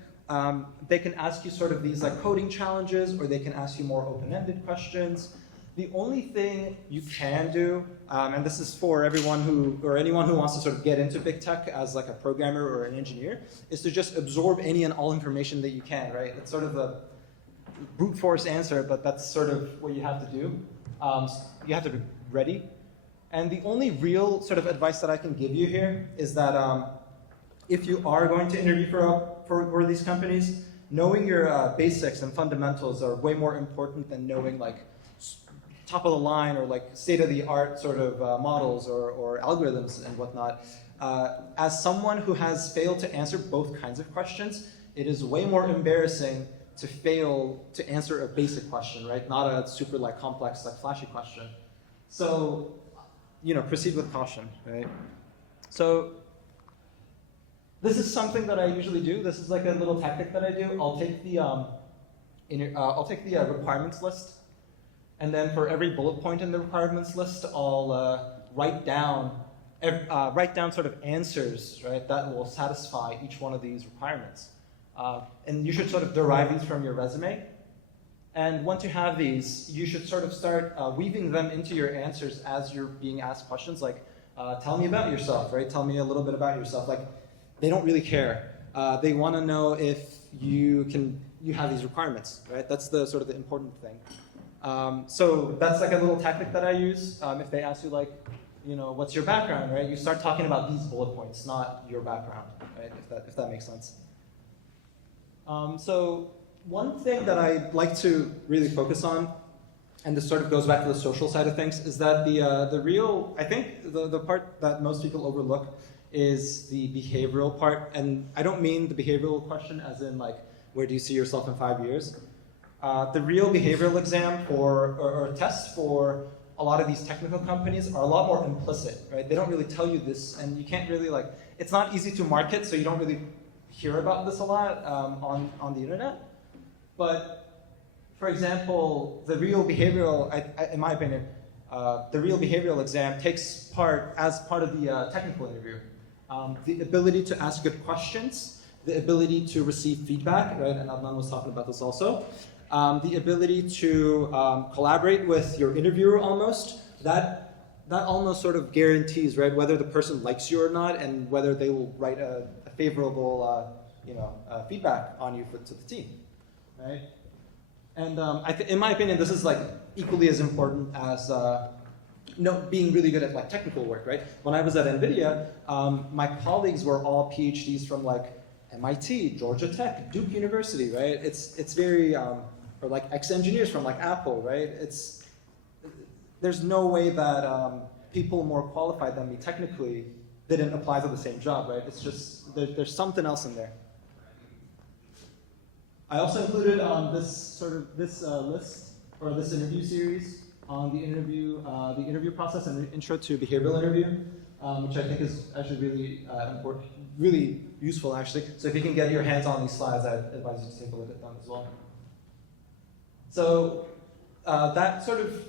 They can ask you sort of these like coding challenges, or they can ask you more open-ended questions. The only thing you can do, and this is for everyone or anyone who wants to sort of get into big tech as like a programmer or an engineer, is to just absorb any and all information that you can, right? It's sort of a brute force answer, but that's sort of what you have to do. You have to be ready. And the only real sort of advice that I can give you here is that if you are going to interview for these companies, knowing your basics and fundamentals are way more important than knowing like top of the line or like state of the art sort of models or algorithms and whatnot. As someone who has failed to answer both kinds of questions, it is way more embarrassing to fail to answer a basic question, right? Not a super like complex, like flashy question. So, proceed with caution, right? So, this is something that I usually do. This is like a little tactic that I do. I'll take the requirements list, and then for every bullet point in the requirements list, I'll write down sort of answers, right, that will satisfy each one of these requirements. And you should sort of derive these from your resume. And once you have these, you should sort of start weaving them into your answers as you're being asked questions like, tell me about yourself, right? Tell me a little bit about yourself. Like, they don't really care. They want to know if you have these requirements, right? That's the sort of the important thing. So that's like a little tactic that I use. If they ask you like, what's your background, right? You start talking about these bullet points, not your background, right? If that makes sense. So one thing that I like to really focus on, and this sort of goes back to the social side of things, is that I think the part that most people overlook is the behavioral part. And I don't mean the behavioral question as in like, where do you see yourself in 5 years? The real behavioral exam or test for a lot of these technical companies are a lot more implicit, right? They don't really tell you this, and you can't really like, it's not easy to market, so you don't really hear about this a lot on the internet. But for example, the real behavioral, in my opinion, the real behavioral exam takes part as part of the technical interview. The ability to ask good questions, the ability to receive feedback, right? And Adnan was talking about this also. The ability to collaborate with your interviewer almost, that almost sort of guarantees, right, whether the person likes you or not, and whether they will write a favorable, feedback on you to the team, right? And in my opinion, this is like equally as important as being really good at like technical work, right? When I was at NVIDIA, my colleagues were all PhDs from like MIT, Georgia Tech, Duke University, right? It's very, or like ex-engineers from like Apple, right? There's no way that people more qualified than me technically didn't apply to the same job, right? It's just, there's something else in there. I also included this list, or this interview series on the interview process and intro to behavioral interview, which I think is actually really important, really useful actually. So if you can get your hands on these slides, I'd advise you to take a look at them as well. So that sort of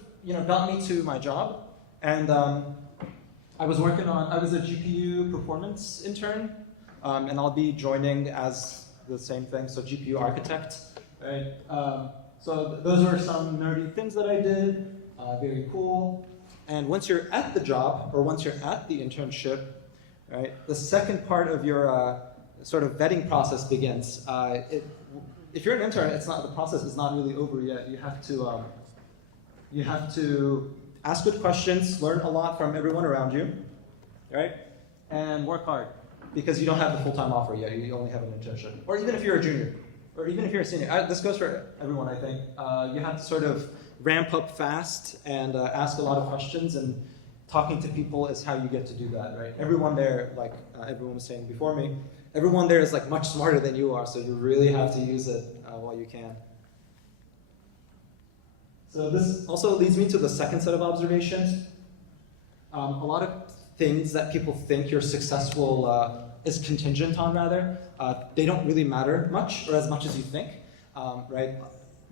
got me to my job, and I was a GPU performance intern, and I'll be joining as the same thing, so GPU architect, right? So those are some nerdy things that I did, very cool. And once you're at the job, or once you're at the internship, right, the second part of your sort of vetting process begins. If you're an intern, the process is not really over yet. You have to ask good questions, learn a lot from everyone around you, right? And work hard, because you don't have the full-time offer yet. You only have an internship. Or even if you're a junior, or even if you're a senior. This goes for everyone, I think. You have to sort of ramp up fast and ask a lot of questions. And talking to people is how you get to do that, right? Everyone there, like everyone was saying before me, everyone there is like much smarter than you are, so you really have to use it while you can. So this also leads me to the second set of observations. A lot of things that people think you're successful is contingent on, rather. They don't really matter much, or as much as you think, right?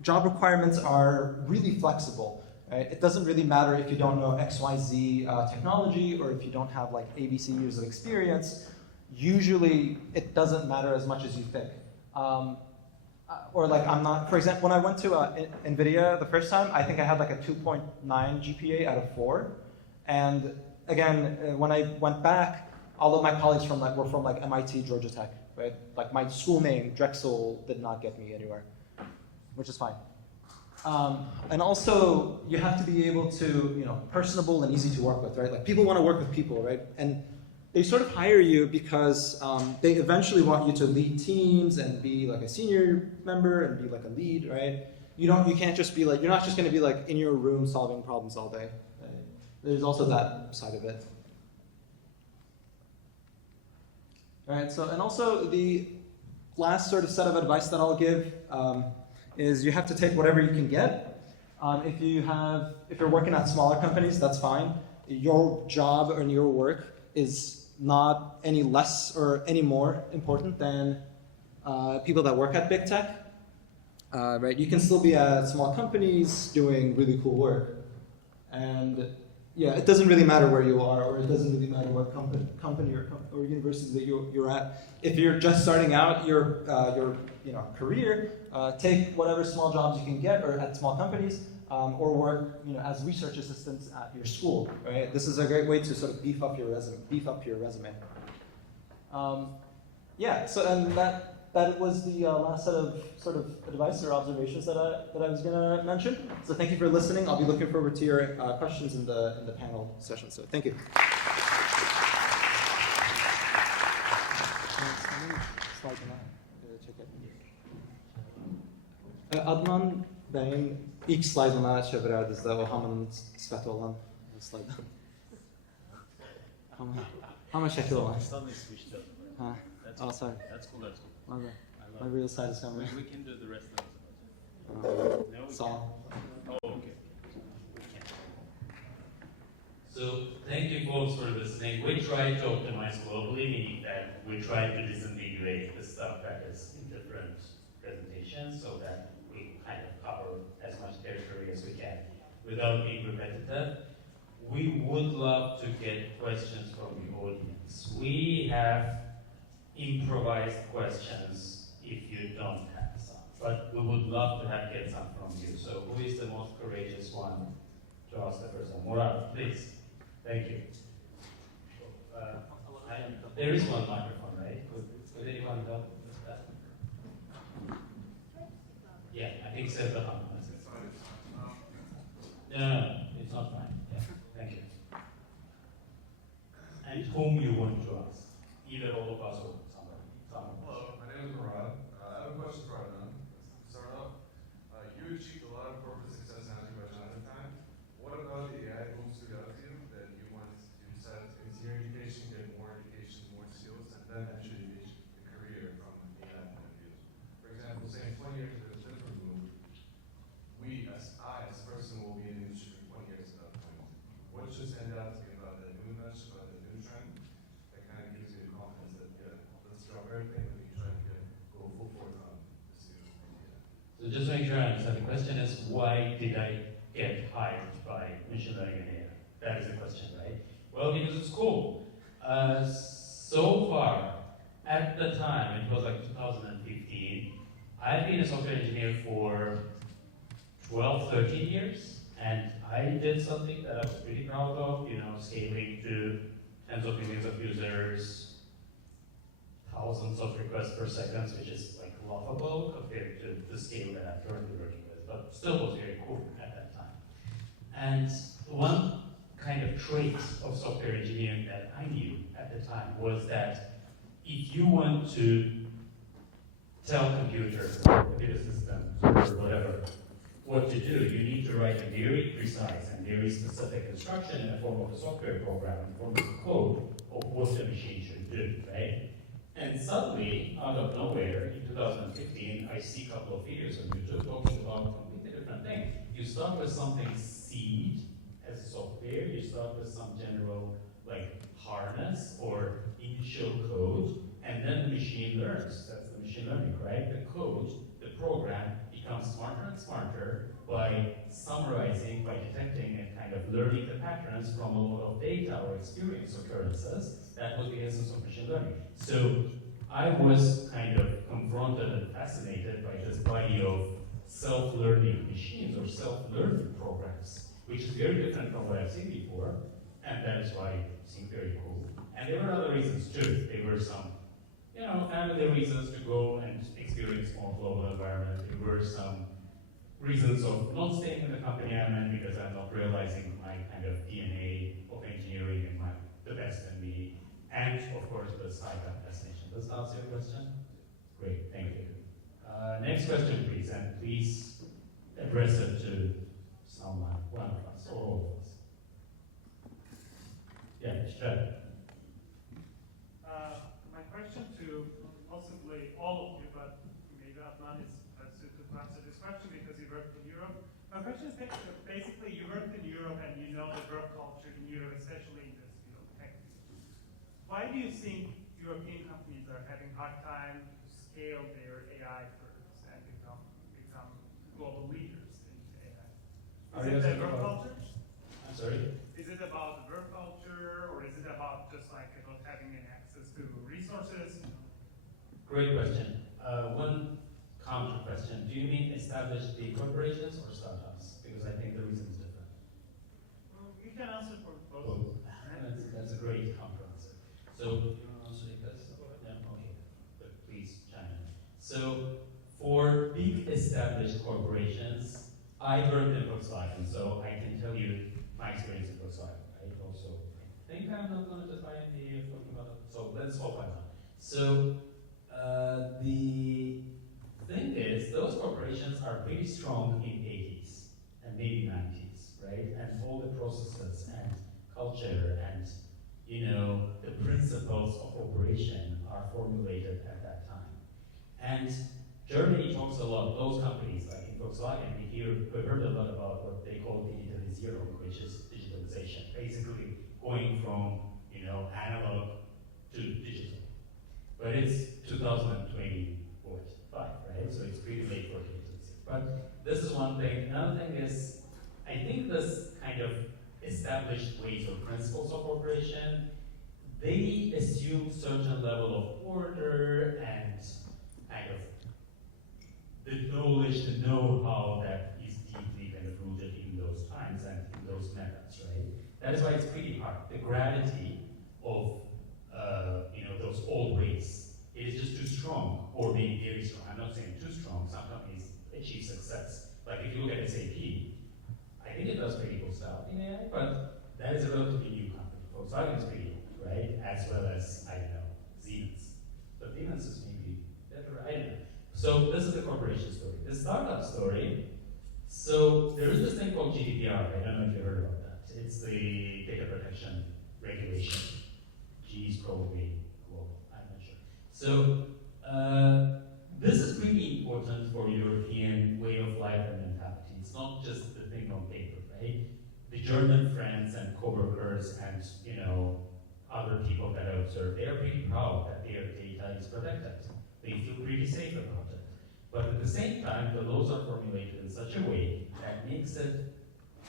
Job requirements are really flexible. Right? It doesn't really matter if you don't know XYZ technology, or if you don't have like ABC years of experience. Usually, it doesn't matter as much as you think. Or like I'm not, for example, when I went to NVIDIA the first time, I think I had like a 2.9 GPA out of 4. And again, when I went back, all of my colleagues were from like MIT, Georgia Tech, right? Like my school name, Drexel, did not get me anywhere, which is fine. And also, you have to be able to, personable and easy to work with, right? Like people want to work with people, right? And they sort of hire you because they eventually want you to lead teams and be like a senior member and be like a lead, right? You can't just be like, you're not just going to be like in your room solving problems all day. Right? There's also that side of it. All right, so, and also the last sort of set of advice that I'll give is you have to take whatever you can get. If you're working at smaller companies, that's fine. Your job and your work is not any less or any more important than people that work at big tech. Right? You can still be at small companies doing really cool work. And yeah, it doesn't really matter where you are, or it doesn't really matter what company or university that you're at. If you're just starting out your career, take whatever small jobs you can get, or at small companies, or work as research assistants at your school. Right? This is a great way to sort of beef up your resume. Yeah. So and that was the last set of sort of advice or observations that I was going to mention. So thank you for listening. I'll be looking forward to your questions in the panel session. So thank you. Adnan Bey'in ilk slaydına çevirerdiniz de o hamının sifəti olan slaydı. Hama şəkil olan. Oh, sorry. That's cool. My real side is coming. We can do the rest of it. Song. Oh, okay. So, thank you folks for listening. We try to optimize globally, meaning that we try to disambiguate the stuff that is in different presentations so that we kind of cover as much territory as we can without being repetitive. We would love to get questions from the audience. We have improvised questions if you don't have some, but we would love to get some from you. So who is the most courageous one to ask the first one? Murad, please. Thank you. There is one microphone, right? Could anyone help with that? Yeah, I think so. No, it's not fine. Yeah, thank you. And whom you want to ask? Either all of us or someone. Hello, my name is Murad. I have a question for Adnan. To start off, you achieved a lot of corporate success now you at time. What about the AI boom stood out to you that you decided to continue education, get more education, more skills, and then actually reach a career from an AI point of view? For example, say in 20 years there's a different boom. I as a person will be in the industry for 20 years at that point. What should stand out to you about the newness, about the new trend, that kind of gives you the confidence that, yeah, let's drop everything and we try to go full force on this new idea? So just to make sure I understand, the question is, why did I get hired by machine learning and AI? That is the question, right? Well, because it's cool. So far, at the time, it was like 2015, I've been a software engineer for 12, 13 years, and I did something that I was pretty proud of, scaling to tens of millions of users, thousands of requests per second, which is like laughable compared to the scale that I'm currently working with, but still was very cool at that time. And one kind of trait of software engineering that I knew at the time was that if you want to tell computers, computer systems, or whatever, what to do, you need to write a very precise and very specific instruction in the form of a software program, in the form of code of what the machine should do, right? And suddenly, out of nowhere, in 2015, I see a couple of videos on YouTube talking about a completely different thing. You start with something seed as software, you start with some general like harness or initial code, and then the machine learns. That's the machine learning, right? The code, the program becomes smarter and smarter by summarizing, by detecting and kind of learning the patterns from a lot of data or experience occurrences. That was the essence of machine learning. So I was kind of confronted and fascinated by this body of self-learning machines or self-learning programs, which is very different from what I've seen before, and that is why it seemed very cool. And there were other reasons too. There were some, family reasons to go and experience more global environment. There were some reasons of not staying in the company I'm in because I'm not realizing my kind of DNA of engineering and the best in me. And of course, the startup destination. Does that answer your question? Great, thank you. Next question, please, and please address it to someone, one of us, or all of us. Yeah, Shred. My question to possibly all of you, but maybe Adnan is best suited to answer this question because he worked in Europe. My question is basically, you worked in Europe and you know the work culture in Europe, especially in this field of tech. Why do you think European companies are having hard time to scale their AI firms and become global leaders in AI? Is it the work culture? I'm sorry? Is it about the work culture, or is it about just like not having any access to resources? Great question. One counter question. Do you mean established big corporations or startups? Because I think the reason is different. Well, you can answer for both. That's a great counter answer. So, do you want to answer this? Yeah, okay. But please chime in. So, for big established corporations, I worked in Volkswagen, so I can tell you my experience in Volkswagen, right? Also, I think I'm not going to just buy any talking about it. So let's hope I'm not. So the thing is, those corporations are pretty strong in 80s and maybe 90s, right? And all the processes and culture and the principles of operation are formulated at that time. And Germany talks a lot, those companies, like in Volkswagen, we've heard a lot about what they call digitalisierung, which is digitalization, basically going from analog to digital. But it's 2025, right? So it's pretty late for digitalization. But this is one thing. Another thing is, I think this kind of established ways or principles of operation, they assume certain level of order and kind of the knowledge, the know-how that is deeply kind of rooted in those times and in those methods, right? That is why it's pretty hard. The gravity of those old ways, it is just too strong, or being very strong. I'm not saying too strong. Some companies achieve success. Like if you look at SAP, I think it does pretty cool stuff in AI, but that is a relatively new company. Volkswagen is pretty old, right? As well as, Siemens. But Siemens is maybe better, I don't know. So this is the corporation story. The startup story, so there is this thing called GDPR. I don't know if you heard about that. It's the data protection regulation. G is probably global, I'm not sure. So this is pretty important for European way of life and mentality. It's not just the thing on paper, right? The German friends and co-workers and other people that I observe, they are pretty proud that their data is protected. They feel pretty safe about it. But at the same time, the laws are formulated in such a way that makes it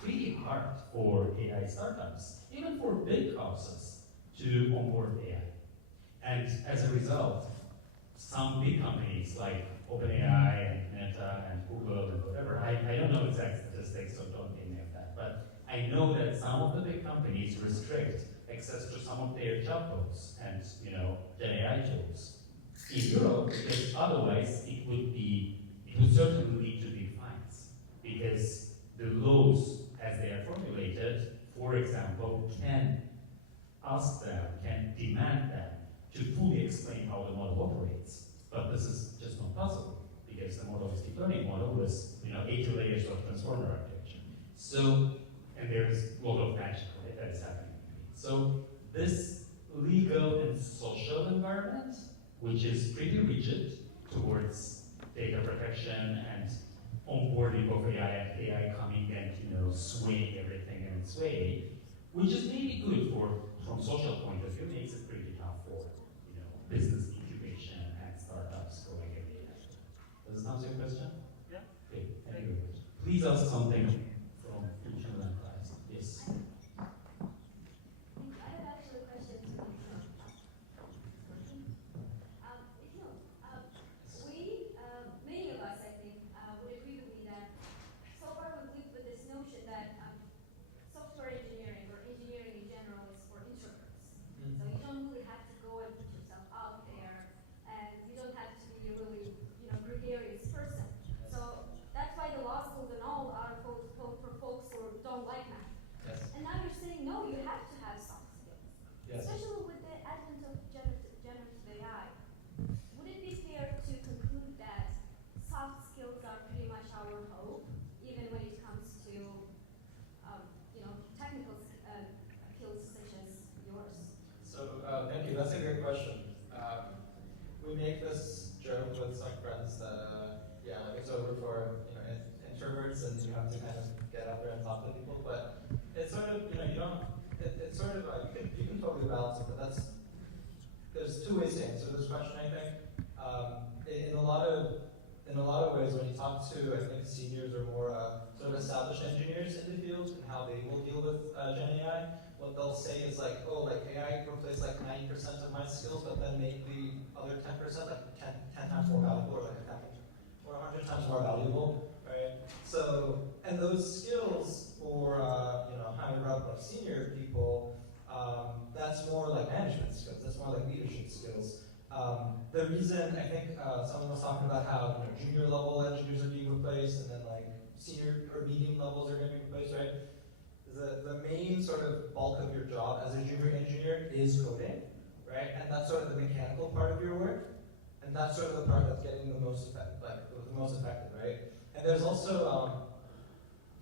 pretty hard for AI startups, even for big houses, to onboard AI. And as a result, some big companies like OpenAI and Meta and Google and whatever, I don't know exact statistics, so don't give me of that, but I know that some of the big companies restrict access to some of their chatbots and Gen AI tools in Europe, because otherwise it would certainly lead to big fines, because the laws as they are formulated, for example, can ask them, can demand them to fully explain how the model operates. But this is just not possible, because the model is deep learning model with 80 layers of transformer architecture. So, and and there's a lot of magic, right, that is happening. So this legal and social environment, which is pretty rigid towards data protection and onboarding of AI and AI coming and swaying everything in its way, which is maybe good from social point of view, makes it pretty tough for business incubation and startups going every day. Does this answer your question? Yeah. Okay, thank you very much. Please ask something from internal and class. Yes. I have actually a question to Ilknur. Many of us, I think, would agree with me that so far we've lived with this notion that software engineering or engineering in general is for introverts. So you don't really have to go and put yourself out there, and you don't have to be a really, gregarious person. So that's why the law schools and all are for folks who don't like math. Yes. And now you're saying, no, you have to have soft skills. Yes. Especially with the advent of generative AI. Would it be fair to conclude that soft skills are pretty much our hope, even when it comes to, technical skills such as yours? So thank you. That's a great question. We make this joke with some friends that it's over for introverts and you have to kind of get out there and talk to people. But it's sort of you don't. It's sort of you can totally balance it, but there's two ways to answer this question. I think in a lot of ways when you talk to seniors or more sort of established engineers in the field and how they will deal with Gen AI, what they'll say is like, oh, like AI replaced like 90% of my skills, but then make the other 10% like 10 times more valuable, or like 100 times more valuable, right? So, and those skills for higher up like senior people, that's more like management skills. That's more like leadership skills. The reason I think someone was talking about how junior level engineers are being replaced, and then like senior or medium levels are going to be replaced, right? The main sort of bulk of your job as a junior engineer is coding, right? And that's sort of the mechanical part of your work, and that's sort of the part that's getting the most effective, right? And there's also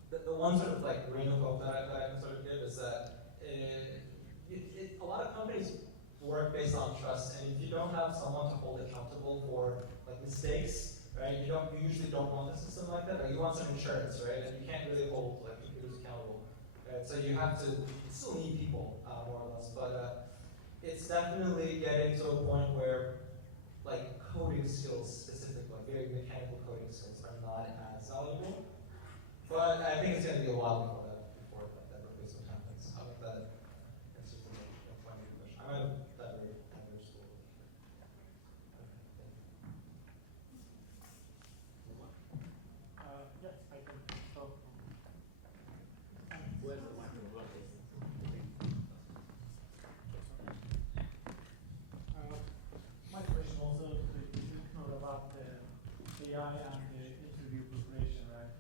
the one sort of like grain of hope that I can sort of give is that a lot of companies work based on trust, and if you don't have someone to hold accountable for like mistakes, right? You usually don't want a system like that. Right? You want some insurance, right? And you can't really hold like computers accountable. Right? So you still need people, more or less. But it's definitely getting to a point where like coding skills specific, like very mechanical coding skills are not as valuable. But I think it's going to be a while before that replacement happens. How about that? It's just a point of question. I'm at that very school. Yes, I can talk. Where's the microphone? My question also is about the AI and the interview preparation, right?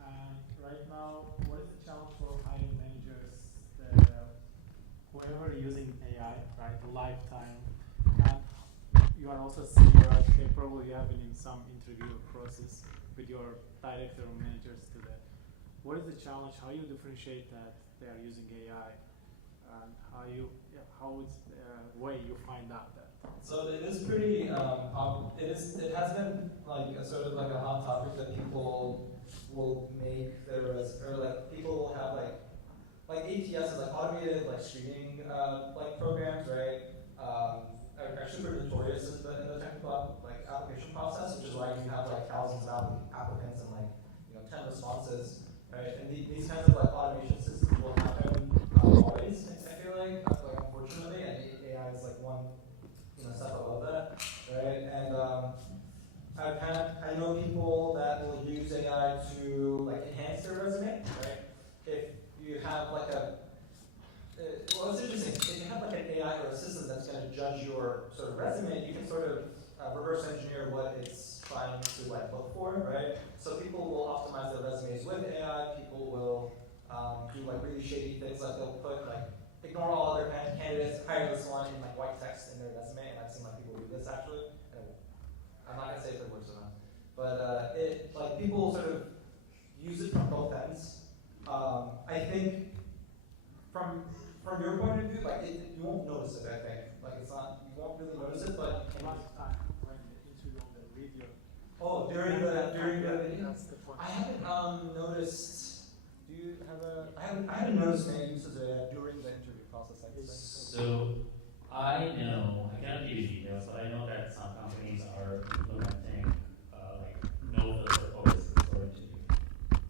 And right now, what is the challenge for hiring managers, whoever using AI, right, lifetime, and you are also senior, okay, probably you have been in some interview process with your director or managers to that. What is the challenge? How you differentiate that they are using AI, and how is the way you find out that? So it is pretty. It has been like a sort of like a hot topic that people will make people will have like ATS is like automated like screening like programs, right? Are super notorious in the technical like application process, which is why you have like thousands of applicants and like 10 responses, right? And these kinds of like automation systems will happen always. I feel like unfortunately, and AI is like one step above that, right? And I know people that will use AI to like enhance their resume, right? If you have like well, it's interesting. If you have like an AI or a system that's going to judge your sort of resume, you can sort of reverse engineer what it's trying to like look for, right? So people will optimize their resumes with AI. People will do like really shady things, like they'll put like ignore all other candidates, hire this one in like white text in their resume, and I've seen like people do this actually. I'm not gonna say if it works or not, but it like people sort of use it from both ends. I think from your point of view, like you won't notice it. I think like it's not, you won't really notice it, but A lot of time when the interview on the video. oh, during the video. That's the point. I haven't noticed. Do you have a? I haven't noticed many uses of it during the interview process. I guess. So I know, I cannot give you details, but I know that some companies are implementing like no filter policies for interview.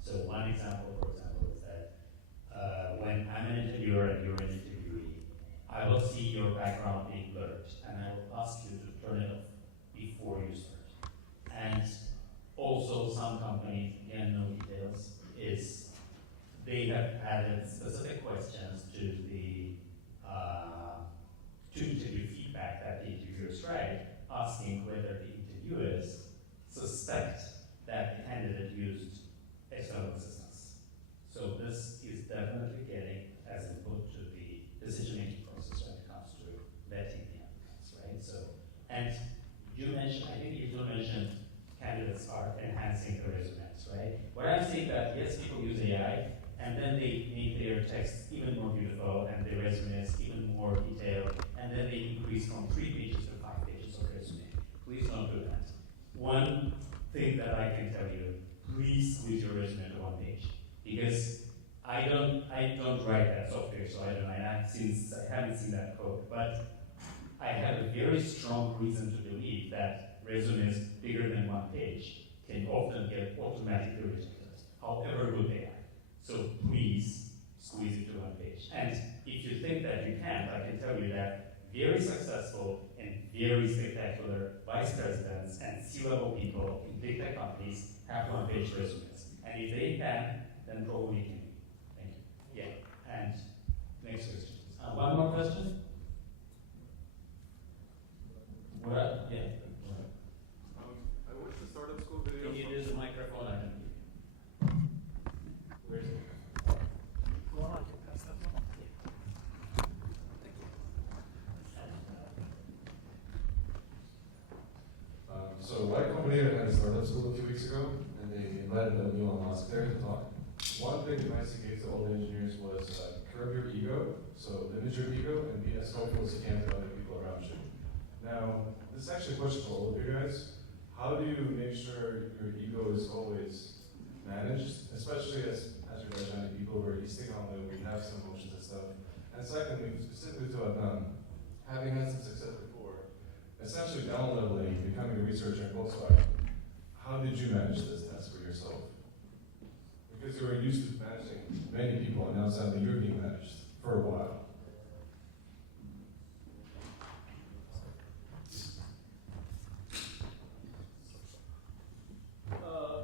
So one example, for example, is that when I'm an interviewer and you're an interviewee, I will see your background being blurred, and I will ask you to turn it off before you start. And also some companies, again no details, is they have added specific questions to the to interview feedback that the interviewers write, asking whether the interviewers suspect that the candidate used external assistance. So this is definitely getting as input to the decision-making process when it comes to vetting the applicants, right? So, and you mentioned, I think you mentioned candidates are enhancing their resumes, right? What I'm saying that yes, people use AI, and then they make their text even more beautiful and their resumes even more detailed, and then they increase from 3 pages to 5 pages of resume. Please don't do that. One thing that I can tell you, please squeeze your resume to 1 page, because I don't write that software, so I don't know. And since I haven't seen that code, but I have a very strong reason to believe that resumes bigger than 1 page can often get automatically rejected, however good they are. So please squeeze it to 1 page. And if you think that you can't, I can tell you that very successful and very spectacular vice presidents and C-level people in big tech companies have 1-page resumes. And if they can, then probably you can. Thank you. Yeah. And next question. One more question? What? Yeah. I watched the startup school video. Can you use the microphone? I can. Where's it? Go on, I can pass that one. So Y Combinator had a startup school a few weeks ago, and they invited Elon Musk there to talk. One big advice he gave to all the engineers was curb your ego, so limit your ego and be as helpful as you can to other people around you. Now, this is actually a question for all of you guys. How do you make sure your ego is always managed, especially as you're gigantic people where you stick on them, we have some emotions and stuff. And secondly, specifically to Adnan, having had some success before, essentially down leveling, becoming a researcher in Volkswagen, how did you manage this task for yourself? Because you were used to managing many people, and now suddenly you're being managed for a while.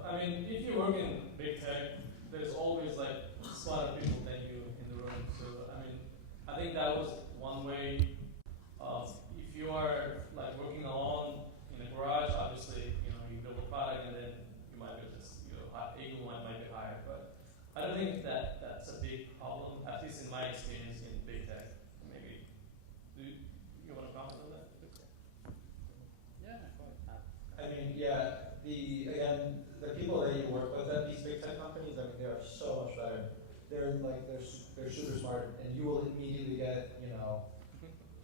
I mean, if you work in big tech, there's always like smarter people than you in the room. So I mean, I think that was one way. If you are like working alone in a garage, obviously you build a product and then you might be just ego might be higher. But I don't think that that's a big problem, at least in my experience in big tech. Maybe do you want to comment on that? Yeah. I mean, yeah. The people that you work with at these big tech companies, I mean, they are so much better. They're super smart, and you will immediately get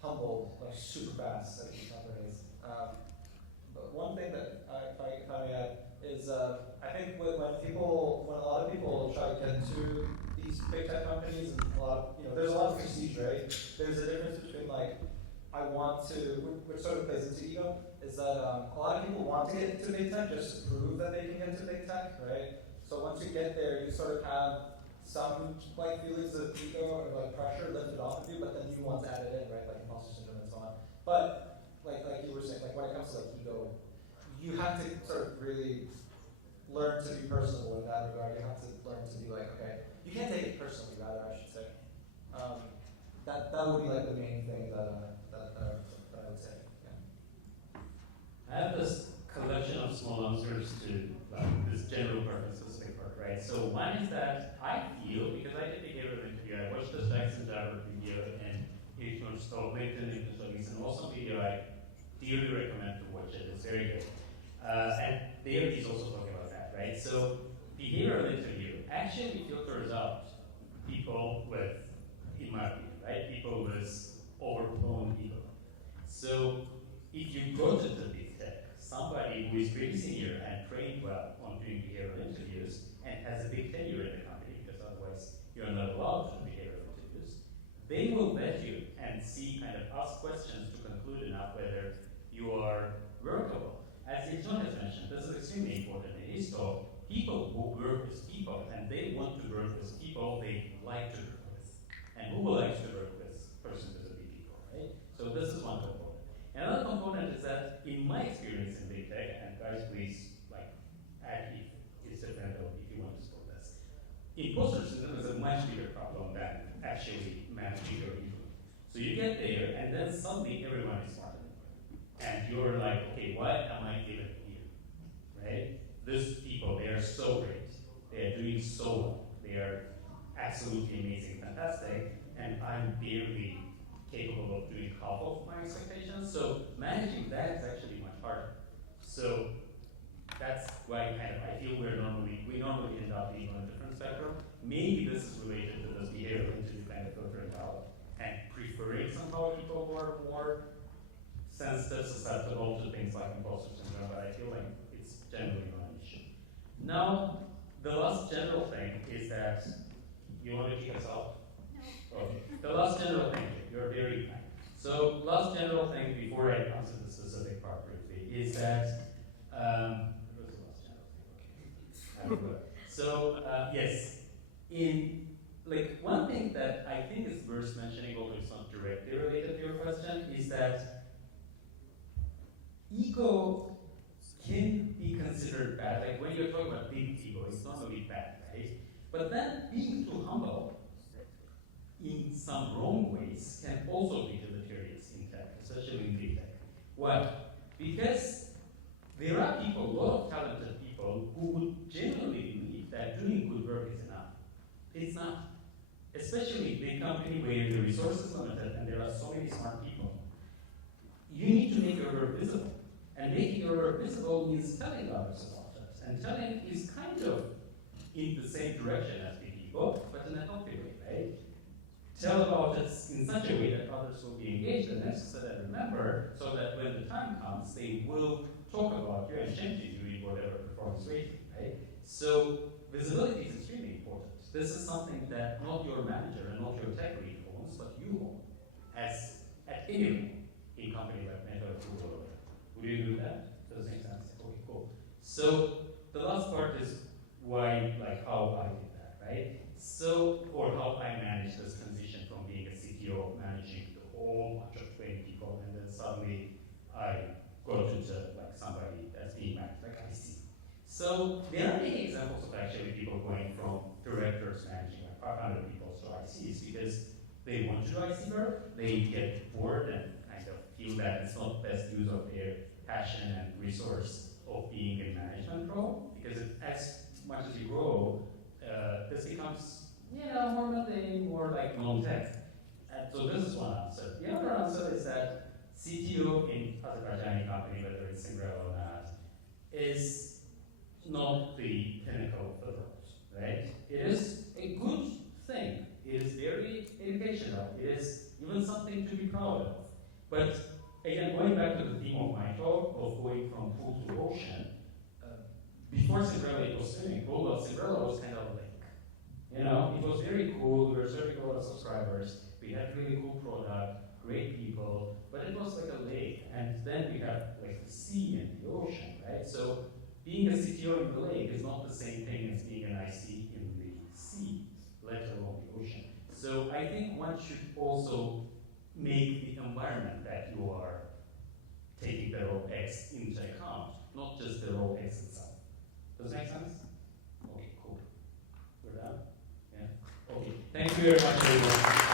humbled like super fast at these companies. But one thing that if I may add is I think when a lot of people try to get into these big tech companies, and there's a lot of prestige, right? There's a difference between like I want to, which sort of plays into ego, is that a lot of people want to get into big tech just to prove that they can get into big tech, right? So once you get there, you sort of have some like feelings of ego or like pressure lifted off of you, but then you want to add it in, right? Like imposter syndrome and so on. But like you were saying, like when it comes to like ego, you have to sort of really learn to be personable in that regard. You have to learn to be like, okay, you can't take it personally, rather, I should say. That would be like the main thing that I would say. Yeah. I have this collection of small answers to this general purpose specific part, right? So one is that I feel, because I did the behavioral interview, I watched the Drexel video and Ilknur talk, LinkedIn studies, and also video I dearly recommend to watch it. It's very good. And there he's also talking about that, right? So behavioral interview actually filters out people with, in my opinion, right, people with overblown ego. So if you go to the big tech, somebody who is pretty senior and trained well on doing behavioral interviews and has a big tenure in the company, because otherwise you're not allowed to do behavioral interviews, they will vet you and see, kind of ask questions to conclude enough whether you are workable. As Ilknur has mentioned, this is extremely important in his talk. People who work with people, and they want to work with people they like to work with. And who likes to work with persons with big people, right? So this is one component. Another component is that in my experience in big tech, and guys please add if it's different or if you want to explore this, imposter syndrome is a much bigger problem than actually managing your ego. So you get there and then suddenly everyone is smarter than you. And you're like, okay, why am I even here? Right? These people, they are so great. They are doing so well. They are absolutely amazing, fantastic, and I'm barely capable of doing half of my expectations. So managing that is actually much harder. So that's why I feel we normally end up being on a different spectrum. Maybe this is related to this behavioral interview kind of filtering out and preferring somehow people who are more sensitive, susceptible to things like imposter syndrome, but I feel like it's generally not an issue. Now, the last general thing is that, you want to kick us off? No. Okay. The last general thing, you're very kind. So, last general thing before I come to the specific part briefly is that, what was the last general thing? Okay. So, yes, in, one thing that I think is worth mentioning, although it's not directly related to your question, is that ego can be considered bad. Like when you're talking about big ego, it's not really bad, right? But then being too humble in some wrong ways can also be deleterious in tech, especially in big tech. Why? Because there are people, a lot of talented people, who would genuinely believe that doing good work is enough. It's not. Especially in a big company where the resources are limited and there are so many smart people. You need to make your work visible. And making your work visible means telling others about it. And telling is kind of in the same direction as big ego, but in a healthy way, right? Tell about it in such a way that others will be engaged and interested and remember, so that when the time comes, they will talk about you and champion you in whatever performance rating, right? So visibility is extremely important. This is something that not your manager and not your tech lead owns, but you own, as at any level in company like Meta or Google. Would you do that? Does it make sense? Okay, cool. So the last part is why, how I did that, right? So, or how I managed this transition from being a CTO, managing the whole bunch of 20 people, and then suddenly I got into somebody that's being managed, like IC. So there are many examples of actually people going from directors managing 500 people to ICs because they want to do IC work, they get bored and kind of feel that it's not the best use of their passion and resource of being in management role, because as much as you grow, this becomes more mundane, more like non-tech. And so this is one answer. The other answer is that CTO in Azerbaijani company, whether it's Singrel or not, is not the pinnacle of the world, right? It is a good thing. It is very educational. It is even something to be proud of. But again, going back to the theme of my talk of going from pool to ocean, before Cinderella it was swimming pool, but Cinderella was kind of a lake. It was very cool. We were serving a lot of subscribers. We had really cool product, great people, but it was like a lake. And then we have the sea and the ocean, right? So being a CTO in the lake is not the same thing as being an IC in the sea, let alone the ocean. So I think one should also make the environment that you are taking the role X into account, not just the role X itself. Does that make sense? Okay, cool. We're done? Yeah? Okay. Thank you very much, everyone.